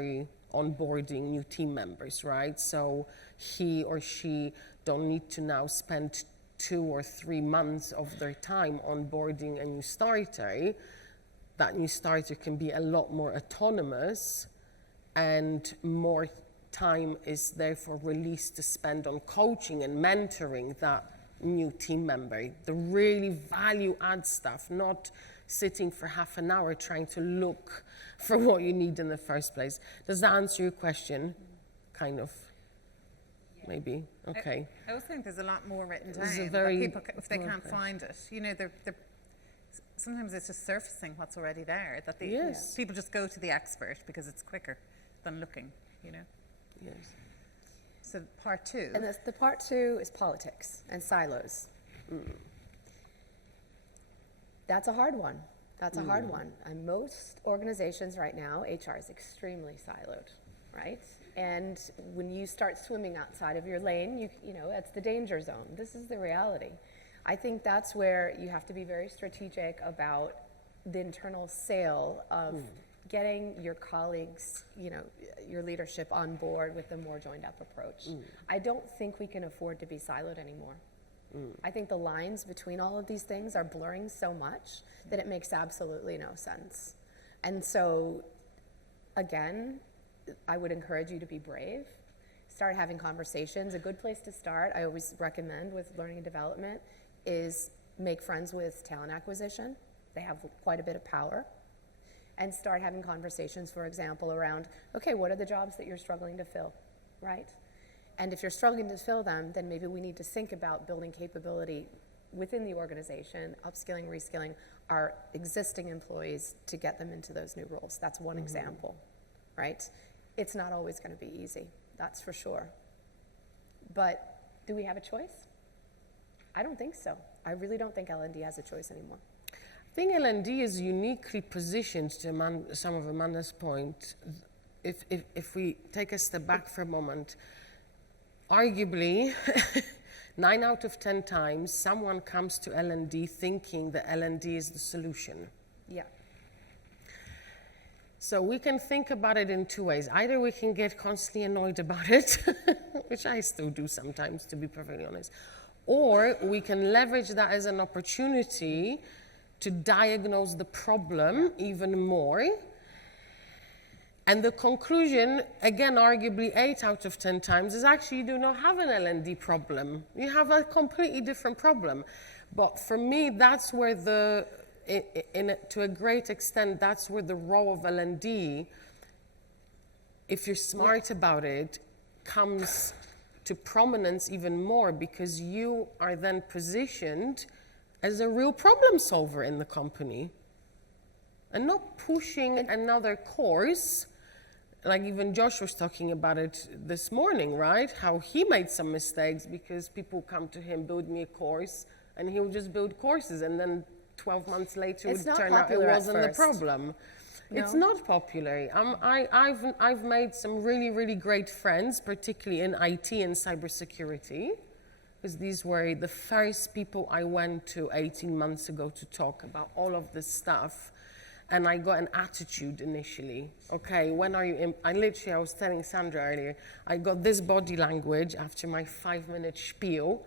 onboarding new team members, right? So he or she don't need to now spend 2 or 3 months of their time onboarding a new starter. That new starter can be a lot more autonomous, and more time is therefore released to spend on coaching and mentoring that new team member. The really value add stuff, not sitting for half an hour trying to look for what you need in the first place. Does that answer your question? Kind of. Maybe. Okay. I also think there's a lot more written down. This is a that very people, if they can't broad find it, you know, sometimes it's just surfacing what's already there. That Yes. people just go to the expert because it's quicker than looking, you know. Yes. So part 2. And the part 2 is politics and silos. That's a hard one. That's a hard one. And most organizations right now, HR is extremely siloed, right? And when you start swimming outside of your lane, you know, that's the danger zone. This is the reality. I think that's where you have to be very strategic about the internal sale of getting your colleagues, you know, your leadership on board with a more joined up approach. I don't think we can afford to be siloed anymore. I think the lines between all of these things are blurring so much that it makes absolutely no sense. And so, again, I would encourage you to be brave. Start having conversations. A good place to start, I always recommend with learning and development, is make friends with talent acquisition. They have quite a bit of power. And start having conversations, for example, around, okay, what are the jobs that you're struggling to fill, right? And if you're struggling to fill them, then maybe we need to think about building capability within the organization, upskilling, reskilling our existing employees to get them into those new roles. That's one example, right? It's not always going to be easy, that's for sure. But do we have a choice? I don't think so. I really don't think L&D has a choice anymore. I think L&D is uniquely positioned to some of Amanda's point. If we take a step back for a moment, arguably, 9 out of 10 times, someone comes to L&D thinking that L&D is the solution. Yeah. So we can think about it in 2 ways. Either we can get constantly annoyed about it, which I still do sometimes, to be perfectly honest, or we can leverage that as an opportunity to diagnose the problem even more. And the conclusion, again, arguably 8 out of 10 times, is actually you do not have an L&D problem. You have a completely different problem. But for me, that's where to a great extent, that's where the role of L&D, if you're smart about it, comes to prominence even more, because you are then positioned as a real problem solver in the company and not pushing another course. Like even Josh was talking about it this morning, right? How he made some mistakes because people come to him, build me a course, and he'll just build courses, and then 12 months later it would turn out it wasn't the problem. No? It's not popular. I've made some really, really great friends, particularly in IT and cybersecurity, because these were the first people I went to 18 months ago to talk about all of this stuff. And I got an attitude initially. Okay, when are you? I was telling Sandra earlier, I got this body language after my 5-minute spiel.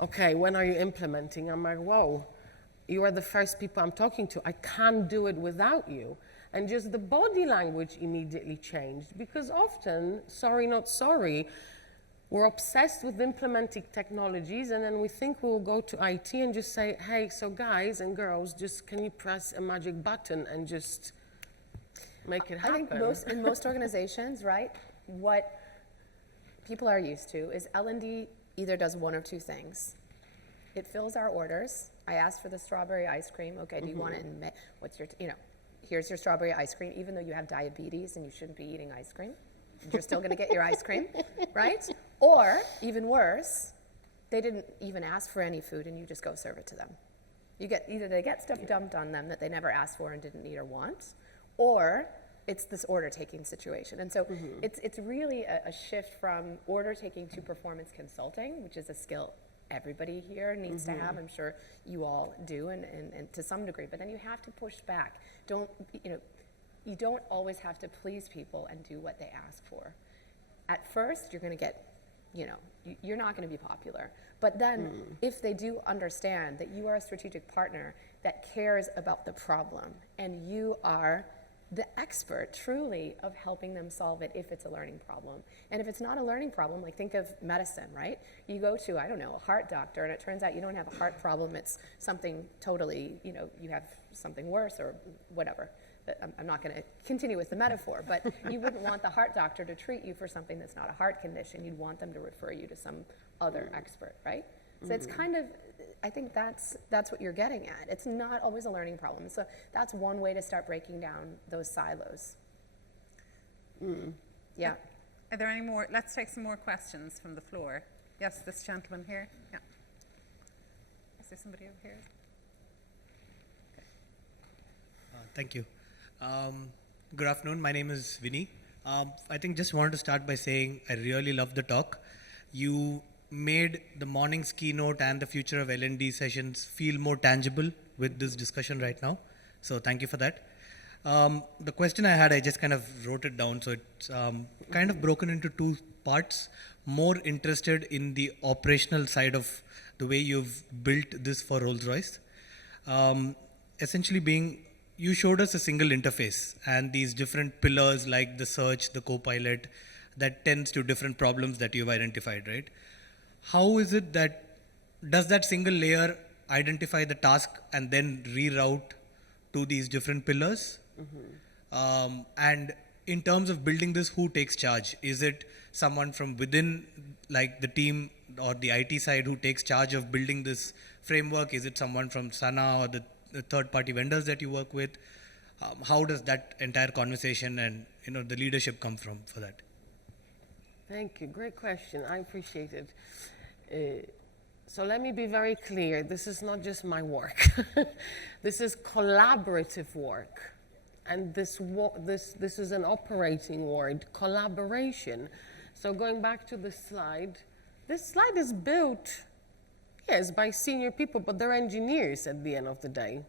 Okay, when are you implementing? I'm like, whoa, you are the first people I'm talking to. I can't do it without you. And just the body language immediately changed, because often, sorry, not sorry, we're obsessed with implementing technologies, and then we think we'll go to IT and just say, hey, so guys and girls, just can you press a magic button and just make it happen? I think in most organizations, right, what people are used to is L&D either does one of 2 things. It fills our orders. I asked for the strawberry ice cream. Okay, do you want it in, here's your strawberry ice cream, even though you have diabetes and you shouldn't be eating ice cream, You're still going to get your ice cream, right? Or, even worse, they didn't even ask for any food and you just go serve it to them. You get, either they get stuff dumped on them that they never asked for and didn't need or want, or it's this order-taking situation. And so it's really a shift from order-taking to performance consulting, which is a skill everybody here needs to have. I'm sure you all do, and to some degree. But then you have to push back. You don't always have to please people and do what they ask for. At first, you're going to get, you're not going to be popular. But then, if they do understand that you are a strategic partner that cares about the problem, and you are the expert, truly, of helping them solve it if it's a learning problem. And if it's not a learning problem, like think of medicine, right? You go to, I don't know, a heart doctor, and it turns out you don't have a heart problem, it's something totally, you have something worse or whatever. I'm not going to continue with the metaphor, but you wouldn't want the heart doctor to treat you for something that's not a heart condition. You'd want them to refer you to some other expert, right? So it's kind of, I think that's what you're getting at. It's not always a learning problem. So that's one way to start breaking down those silos. Yeah. Are there any more? Let's take some more questions from the floor. Yes, this gentleman here. Yeah. Is there somebody over here? Thank you. Good afternoon. My name is Vinny. I think just wanted to start by saying I really love the talk. You made the morning's keynote and the future of L&D sessions feel more tangible with this discussion right now. So thank you for that. The question I had, I just kind of wrote it down. So it's kind of broken into two parts. More interested in the operational side of the way you've built this for Rolls-Royce. Essentially being, you showed us a single interface and these different pillars like the search, the co-pilot, that tends to different problems that you've identified, right? How is it that, does that single layer identify the task and then reroute to these different pillars? And in terms of building this, who takes charge? Is it someone from within, like the team or the IT side, who takes charge of building this framework? Is it someone from Sana or the third-party vendors that you work with? How does that entire conversation and the leadership come from for that? Thank you. Great question. I appreciate it. So let me be very clear. This is not just my work. This is collaborative work. And this is an operating word, collaboration. So going back to the slide, this slide is built, yes, by senior people, but they're engineers at the end of the day.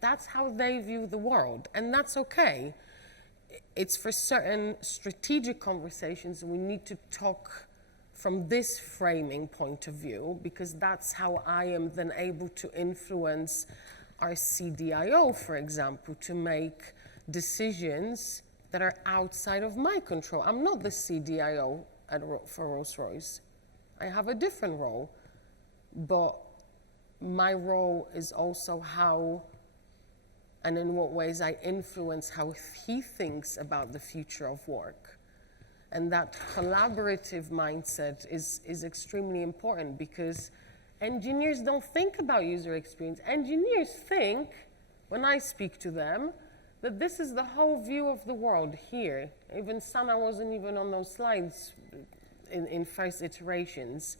That's how they view the world, and that's okay. It's for certain strategic conversations, we need to talk from this framing point of view, because that's how I am then able to influence our CDIO, for example, to make decisions that are outside of my control. I'm not the CDIO for Rolls-Royce. I have a different role, but my role is also how and in what ways I influence how he thinks about the future of work. And that collaborative mindset is extremely important, because engineers don't think about user experience. Engineers think, when I speak to them, that this is the whole view of the world here. Even Sana wasn't even on those slides in first iterations.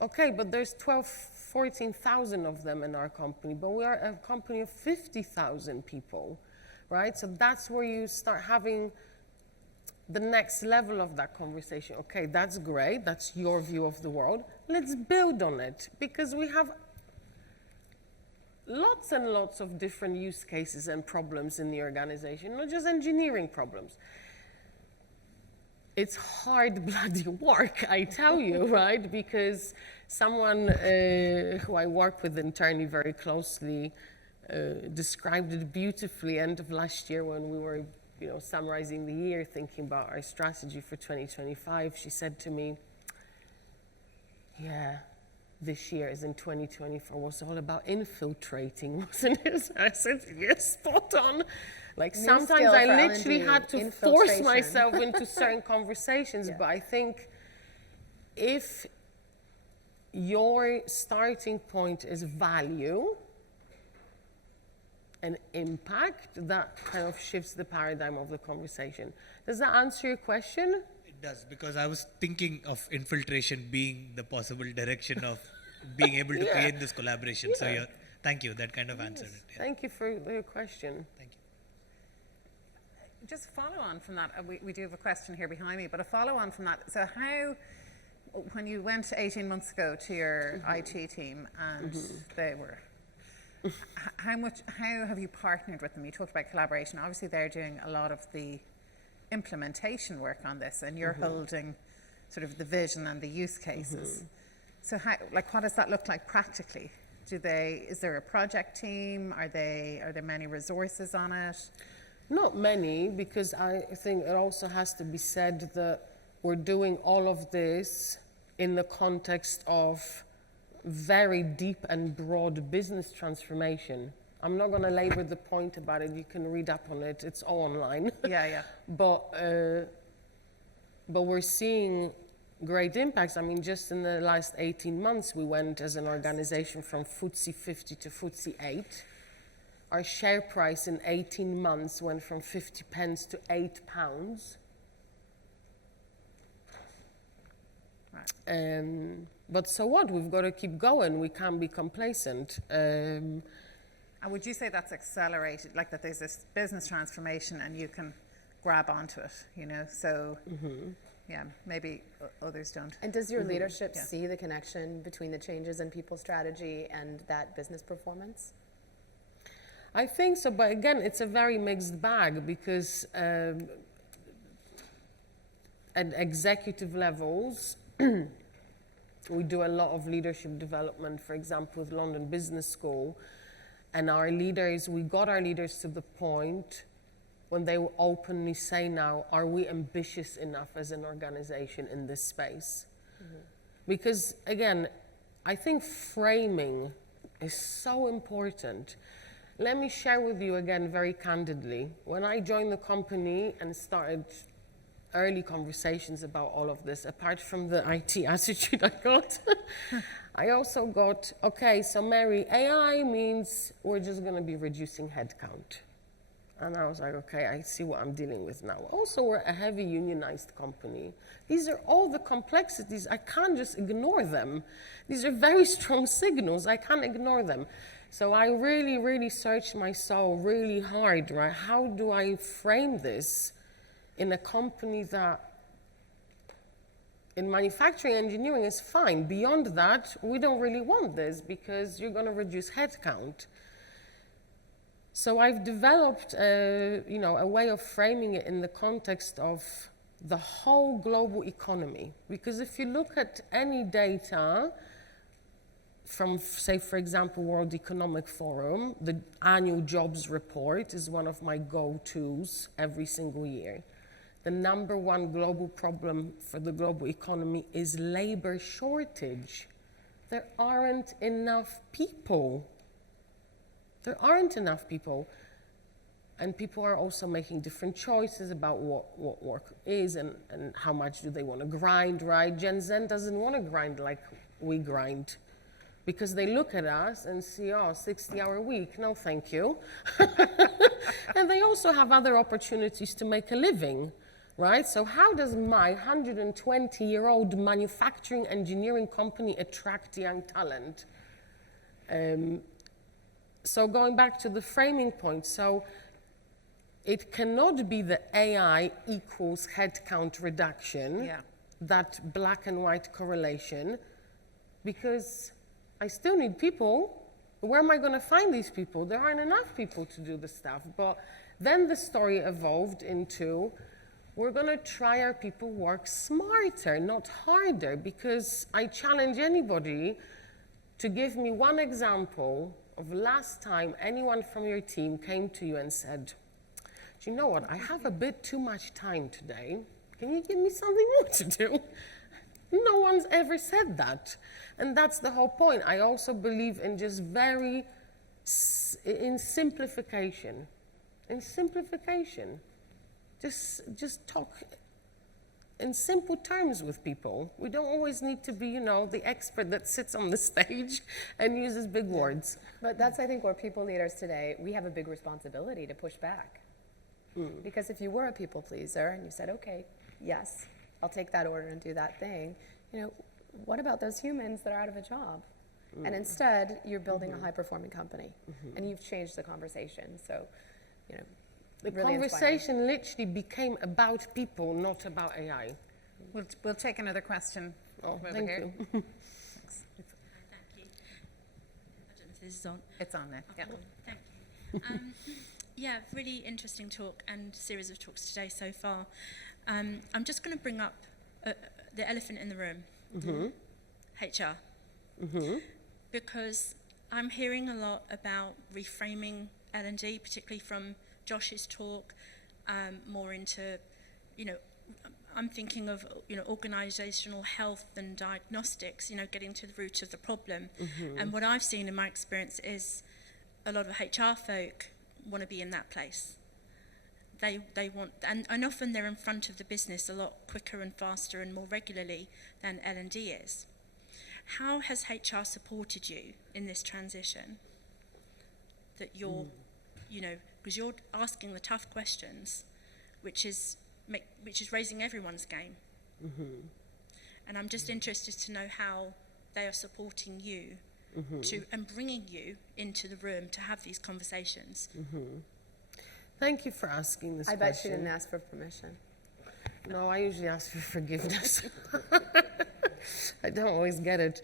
Okay, but there's 14,000 of them in our company, but we are a company of 50,000 people, right? So that's where you start having the next level of that conversation. Okay, that's great, that's your view of the world. Let's build on it, because we have lots and lots of different use cases and problems in the organization, not just engineering problems. It's hard bloody work, I tell you, right? Because someone who I work with internally very closely described it beautifully end of last year when we were summarizing the year, thinking about our strategy for 2025. She said to me, yeah, this year, as in 2024, was all about infiltrating, wasn't it? I said, yes, spot on. Like New sometimes skill I for literally L&D, had to force infiltration. myself into certain conversations, but I think if your starting point is value, an impact, that kind of shifts the paradigm of the conversation. Does that answer your question? It does, because I was thinking of infiltration being the possible direction of being able to create this collaboration. So thank you, that kind of answered it. Yeah. Thank you for your question. Thank you. Just follow on from that, we do have a question here behind me, but a follow on from that. So how, when you went 18 months ago to your IT team and they were, how have you partnered with them? You talked about collaboration. Obviously they're doing a lot of the implementation work on this and you're holding sort of the vision and the use cases. So how, like, what does that look like practically? Is there a project team? Are there many resources on it? Not many, because I think it also has to be said that we're doing all of this in the context of very deep and broad business transformation. I'm not going to labor the point about it. You can read up on it. It's all online. Yeah. But we're seeing great impacts. I mean, just in the last 18 months, we went as an organization from FTSE 50 to FTSE 8. Our share price in 18 months went from 50 pence to £8. Right. But so what? We've got to keep going. We can't be complacent. And would you say that's accelerated, like that there's this business transformation and you can grab onto it, you know? So, yeah, maybe others don't. And does your leadership Yeah. see the connection between the changes in people strategy and that business performance? I think so, but again, it's a very mixed bag because at executive levels, we do a lot of leadership development, for example, with London Business School. And we got our leaders to the point when they will openly say now, are we ambitious enough as an organization in this space? Because again, I think framing is so important. Let me share with you again very candidly. When I joined the company and started early conversations about all of this, apart from the IT attitude I got, I also got, okay, so Mary, AI means we're just going to be reducing headcount. And I was like, okay, I see what I'm dealing with now. Also, we're a heavy unionized company. These are all the complexities. I can't just ignore them. These are very strong signals. I can't ignore them. So I really, really searched my soul really hard, right? How do I frame this in a company that in manufacturing engineering is fine. Beyond that, we don't really want this because you're going to reduce headcount. So I've developed a way of framing it in the context of the whole global economy. Because if you look at any data from, say, for example, World Economic Forum, the annual jobs report is one of my go-tos every single year. The number one global problem for the global economy is labor shortage. There aren't enough people. There aren't enough people. And people are also making different choices about what work is and how much do they want to grind, right? Gen Z doesn't want to grind like we grind because they look at us and see, 60-hour week, no thank you. And they also have other opportunities to make a living, right? So how does my 120-year-old manufacturing engineering company attract young talent? So going back to the framing point, so it cannot be that AI equals headcount reduction, that black and white correlation, because I still need people. Where am I going to find these people? There aren't enough people to do the stuff. But then the story evolved into, we're going to try our people work smarter, not harder, because I challenge anybody to give me one example of last time anyone from your team came to you and said, do you know what, I have a bit too much time today. Can you give me something more to do? No one's ever said that. And that's the whole point. I also believe in just in simplification. In simplification. Just talk in simple terms with people. We don't always need to be, the expert that sits on the stage and uses big words. But that's, I think, where people leaders today, we have a big responsibility to push back. Because if you were a people pleaser and you said, okay, yes, I'll take that order and do that thing, what about those humans that are out of a job? And instead, you're building a high-performing company, and you've changed the conversation. So, The really conversation literally became about people, not about AI. We'll take another question Oh, over thank here. you. Thank you. I don't know if this is on. It's on there. Yeah. Cool. Thank you. Yeah, really interesting talk and series of talks today so far. I'm just going to bring up the elephant in the room, HR, because I'm hearing a lot about reframing L&D, particularly from Josh's talk, more into, I'm thinking of, organizational health and diagnostics, getting to the root of the problem. And what I've seen in my experience is a lot of HR folk want to be in that place. They want, and often they're in front of the business a lot quicker and faster and more regularly than L&D is. How has HR supported you in this transition? That you're, because you're asking the tough questions, which is raising everyone's game. And I'm just interested to know how they are supporting you and bringing you into the room to have these conversations. Thank you for asking this I question. bet she didn't ask for permission. No, I usually ask for forgiveness. I don't always get it.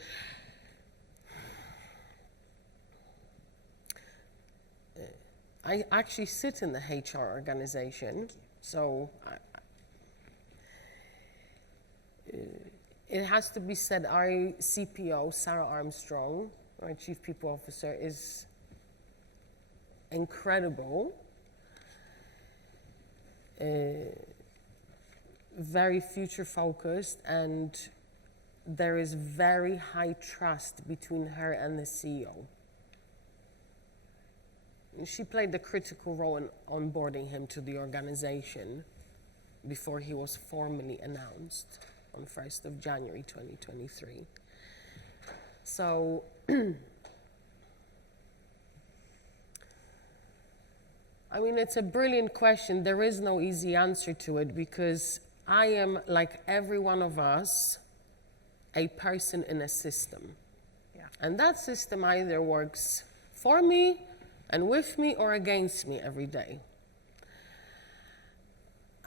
I actually sit in the HR organization, so it has to be said, our CPO, Sarah Armstrong, our Chief People Officer, is incredible. Very future focused, and there is very high trust between her and the CEO. She played a critical role in onboarding him to the organization before he was formally announced on 1st of January 2023. So I mean, it's a brilliant question. There is no easy answer to it, because I am, like every one of us, a person in a system. Yeah. And that system either works for me and with me or against me every day.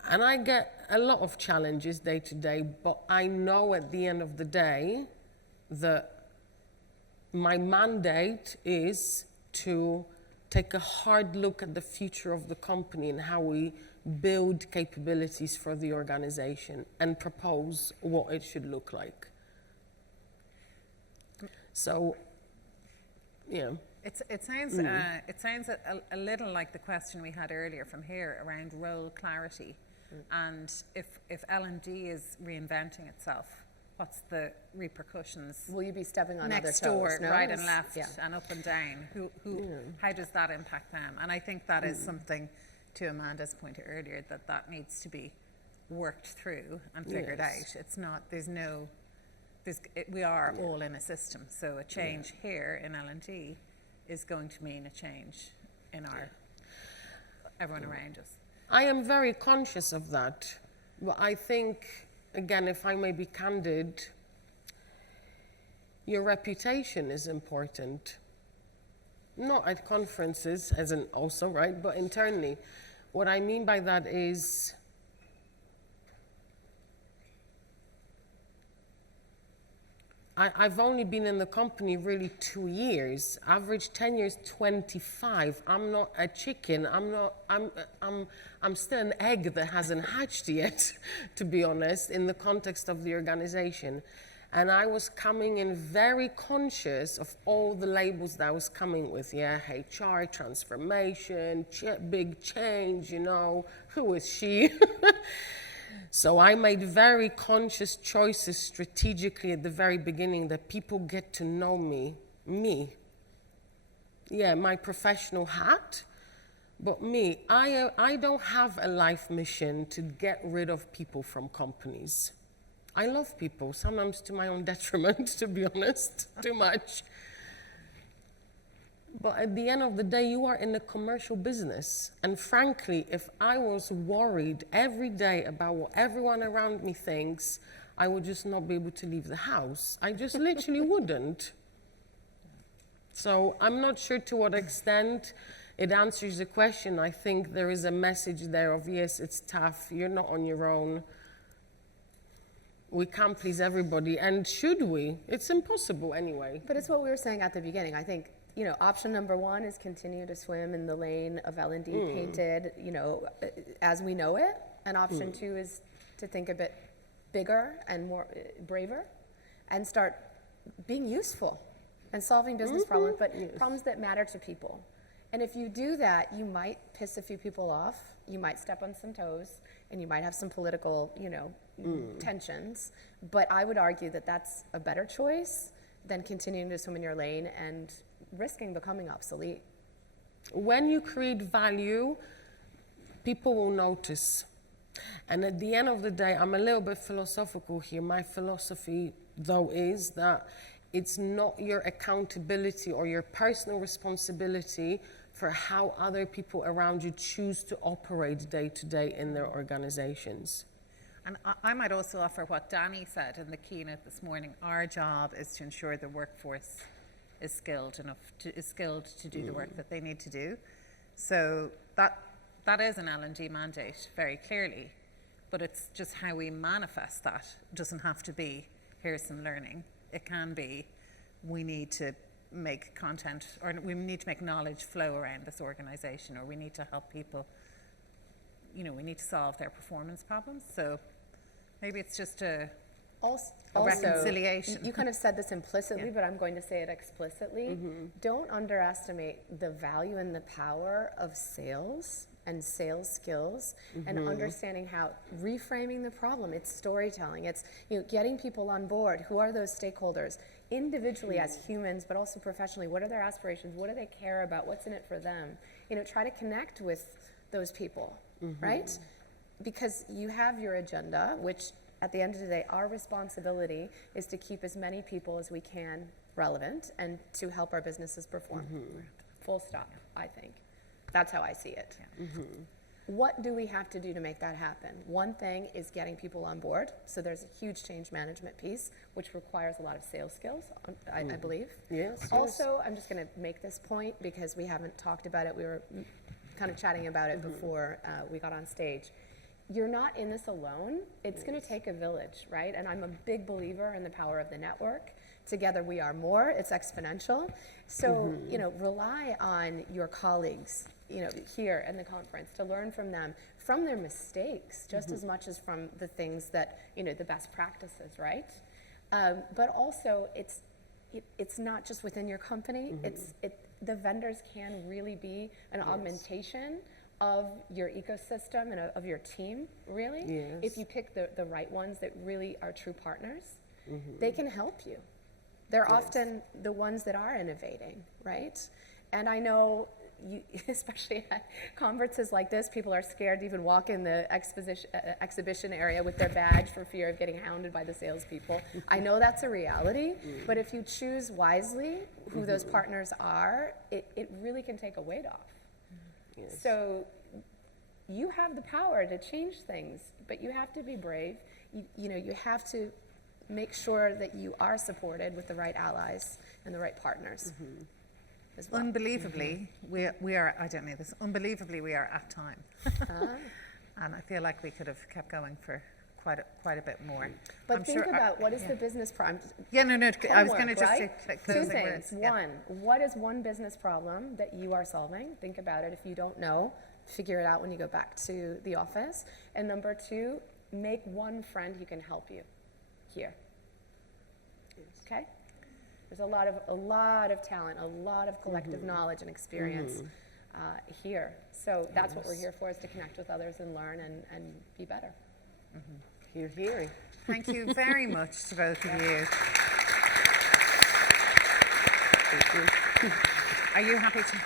And I get a lot of challenges day to day, but I know at the end of the day that my mandate is to take a hard look at the future of the company and how we build capabilities for the organization and propose what it should look like. So, yeah. It sounds a little like the question we had earlier from here around role clarity, and if L&D is reinventing itself, what's the repercussions? Will you be stepping on Next other door, toes? No? right and left, Yeah. and up and down. How does that impact them? And I think that is something, to Amanda's point earlier, that needs to be worked through and figured out. It's not. We are all in a system. So a change here in L&D is going to mean a change in everyone around us. I am very conscious of that. But I think, again, if I may be candid, your reputation is important. Not at conferences, as in also, right, but internally. What I mean by that is I've only been in the company really 2 years. Average tenure is 25. I'm not a chicken. I'm still an egg that hasn't hatched yet, to be honest, in the context of the organization. And I was coming in very conscious of all the labels that I was coming with. Yeah, HR, transformation, big change, who is she? So I made very conscious choices strategically at the very beginning that people get to know me. Yeah, my professional hat, But me, I don't have a life mission to get rid of people from companies. I love people, sometimes to my own detriment, to be honest, too much. But at the end of the day, you are in a commercial business. And frankly, if I was worried every day about what everyone around me thinks, I would just not be able to leave the house. I just literally wouldn't. So I'm not sure to what extent it answers the question. I think there is a message there of, yes, it's tough, you're not on your own. We can't please everybody, and should we? It's impossible anyway. But it's what we were saying at the beginning. I think, option number one is continue to swim in the lane of L&D painted, as we know it. And option two is to think a bit bigger and more braver and start being useful and solving business problems, but problems that matter to people. And if you do that, you might piss a few people off, you might step on some toes, and you might have some political, tensions. But I would argue that that's a better choice than continuing to swim in your lane and risking becoming obsolete. When you create value, people will notice. And at the end of the day, I'm a little bit philosophical here. My philosophy, though, is that it's not your accountability or your personal responsibility for how other people around you choose to operate day to day in their organizations. And I might also offer what Danny said in the keynote this morning. Our job is to ensure the workforce is skilled to do the work that they need to do. So that is an L&D mandate very clearly, but it's just how we manifest that. It doesn't have to be, here's some learning. It can be, we need to make content, or we need to make knowledge flow around this organization, or we need to help people, we need to solve their performance problems. So maybe it's just a reconciliation. You kind of said this implicitly, but I'm going to say it explicitly. Don't underestimate the value and the power of sales and sales skills and understanding how reframing the problem. It's storytelling. It's getting people on board. Who are those stakeholders? Individually as humans, but also professionally. What are their aspirations? What do they care about? What's in it for them? Try to connect with those people, right? Because you have your agenda, which at the end of the day, our responsibility is to keep as many people as we can relevant and to help our businesses perform. Full stop, I think. That's how I see it. What do we have to do to make that happen? One thing is getting people on board. So there's a huge change management piece, which requires a lot of sales skills, I believe. Yes. Also, I'm just going to make this point because we haven't talked about it. We were kind of chatting about it before we got on stage. You're not in this alone. It's going to take a village, right? And I'm a big believer in the power of the network. Together we are more. It's exponential. So, rely on your colleagues, here in the conference, to learn from them, from their mistakes, just as much as from the things that, the best practices, right? But also, it's not just within your company. The vendors can really be an augmentation of your ecosystem and of your team, really. Yes. If you pick the right ones that really are true partners, they can help you. They're often the ones that are innovating, right? And I know, especially at conferences like this, people are scared to even walk in the exhibition area with their badge for fear of getting hounded by the salespeople. I know that's a reality, but if you choose wisely who those partners are, it really can take a weight off. Yes. So you have the power to change things, but you have to be brave. You have to make sure that you are supported with the right allies and the right partners as well. Unbelievably, we are, I don't know this, unbelievably we are at time. And I feel like we could have kept going for quite a bit more. But think about what is the business problem? Yeah, no, I was going to just right? say Two closing things. words. Yeah. One, what is one business problem that you are solving? Think about it. If you don't know, figure it out when you go back to the office. And number two, make one friend who can help you here. Okay? There's a lot of talent, a lot of collective knowledge and experience here. So that's what we're here for, is to connect with others and learn and be better. Hear, hear. Thank you very much to both of you. Thank you. Are you happy to?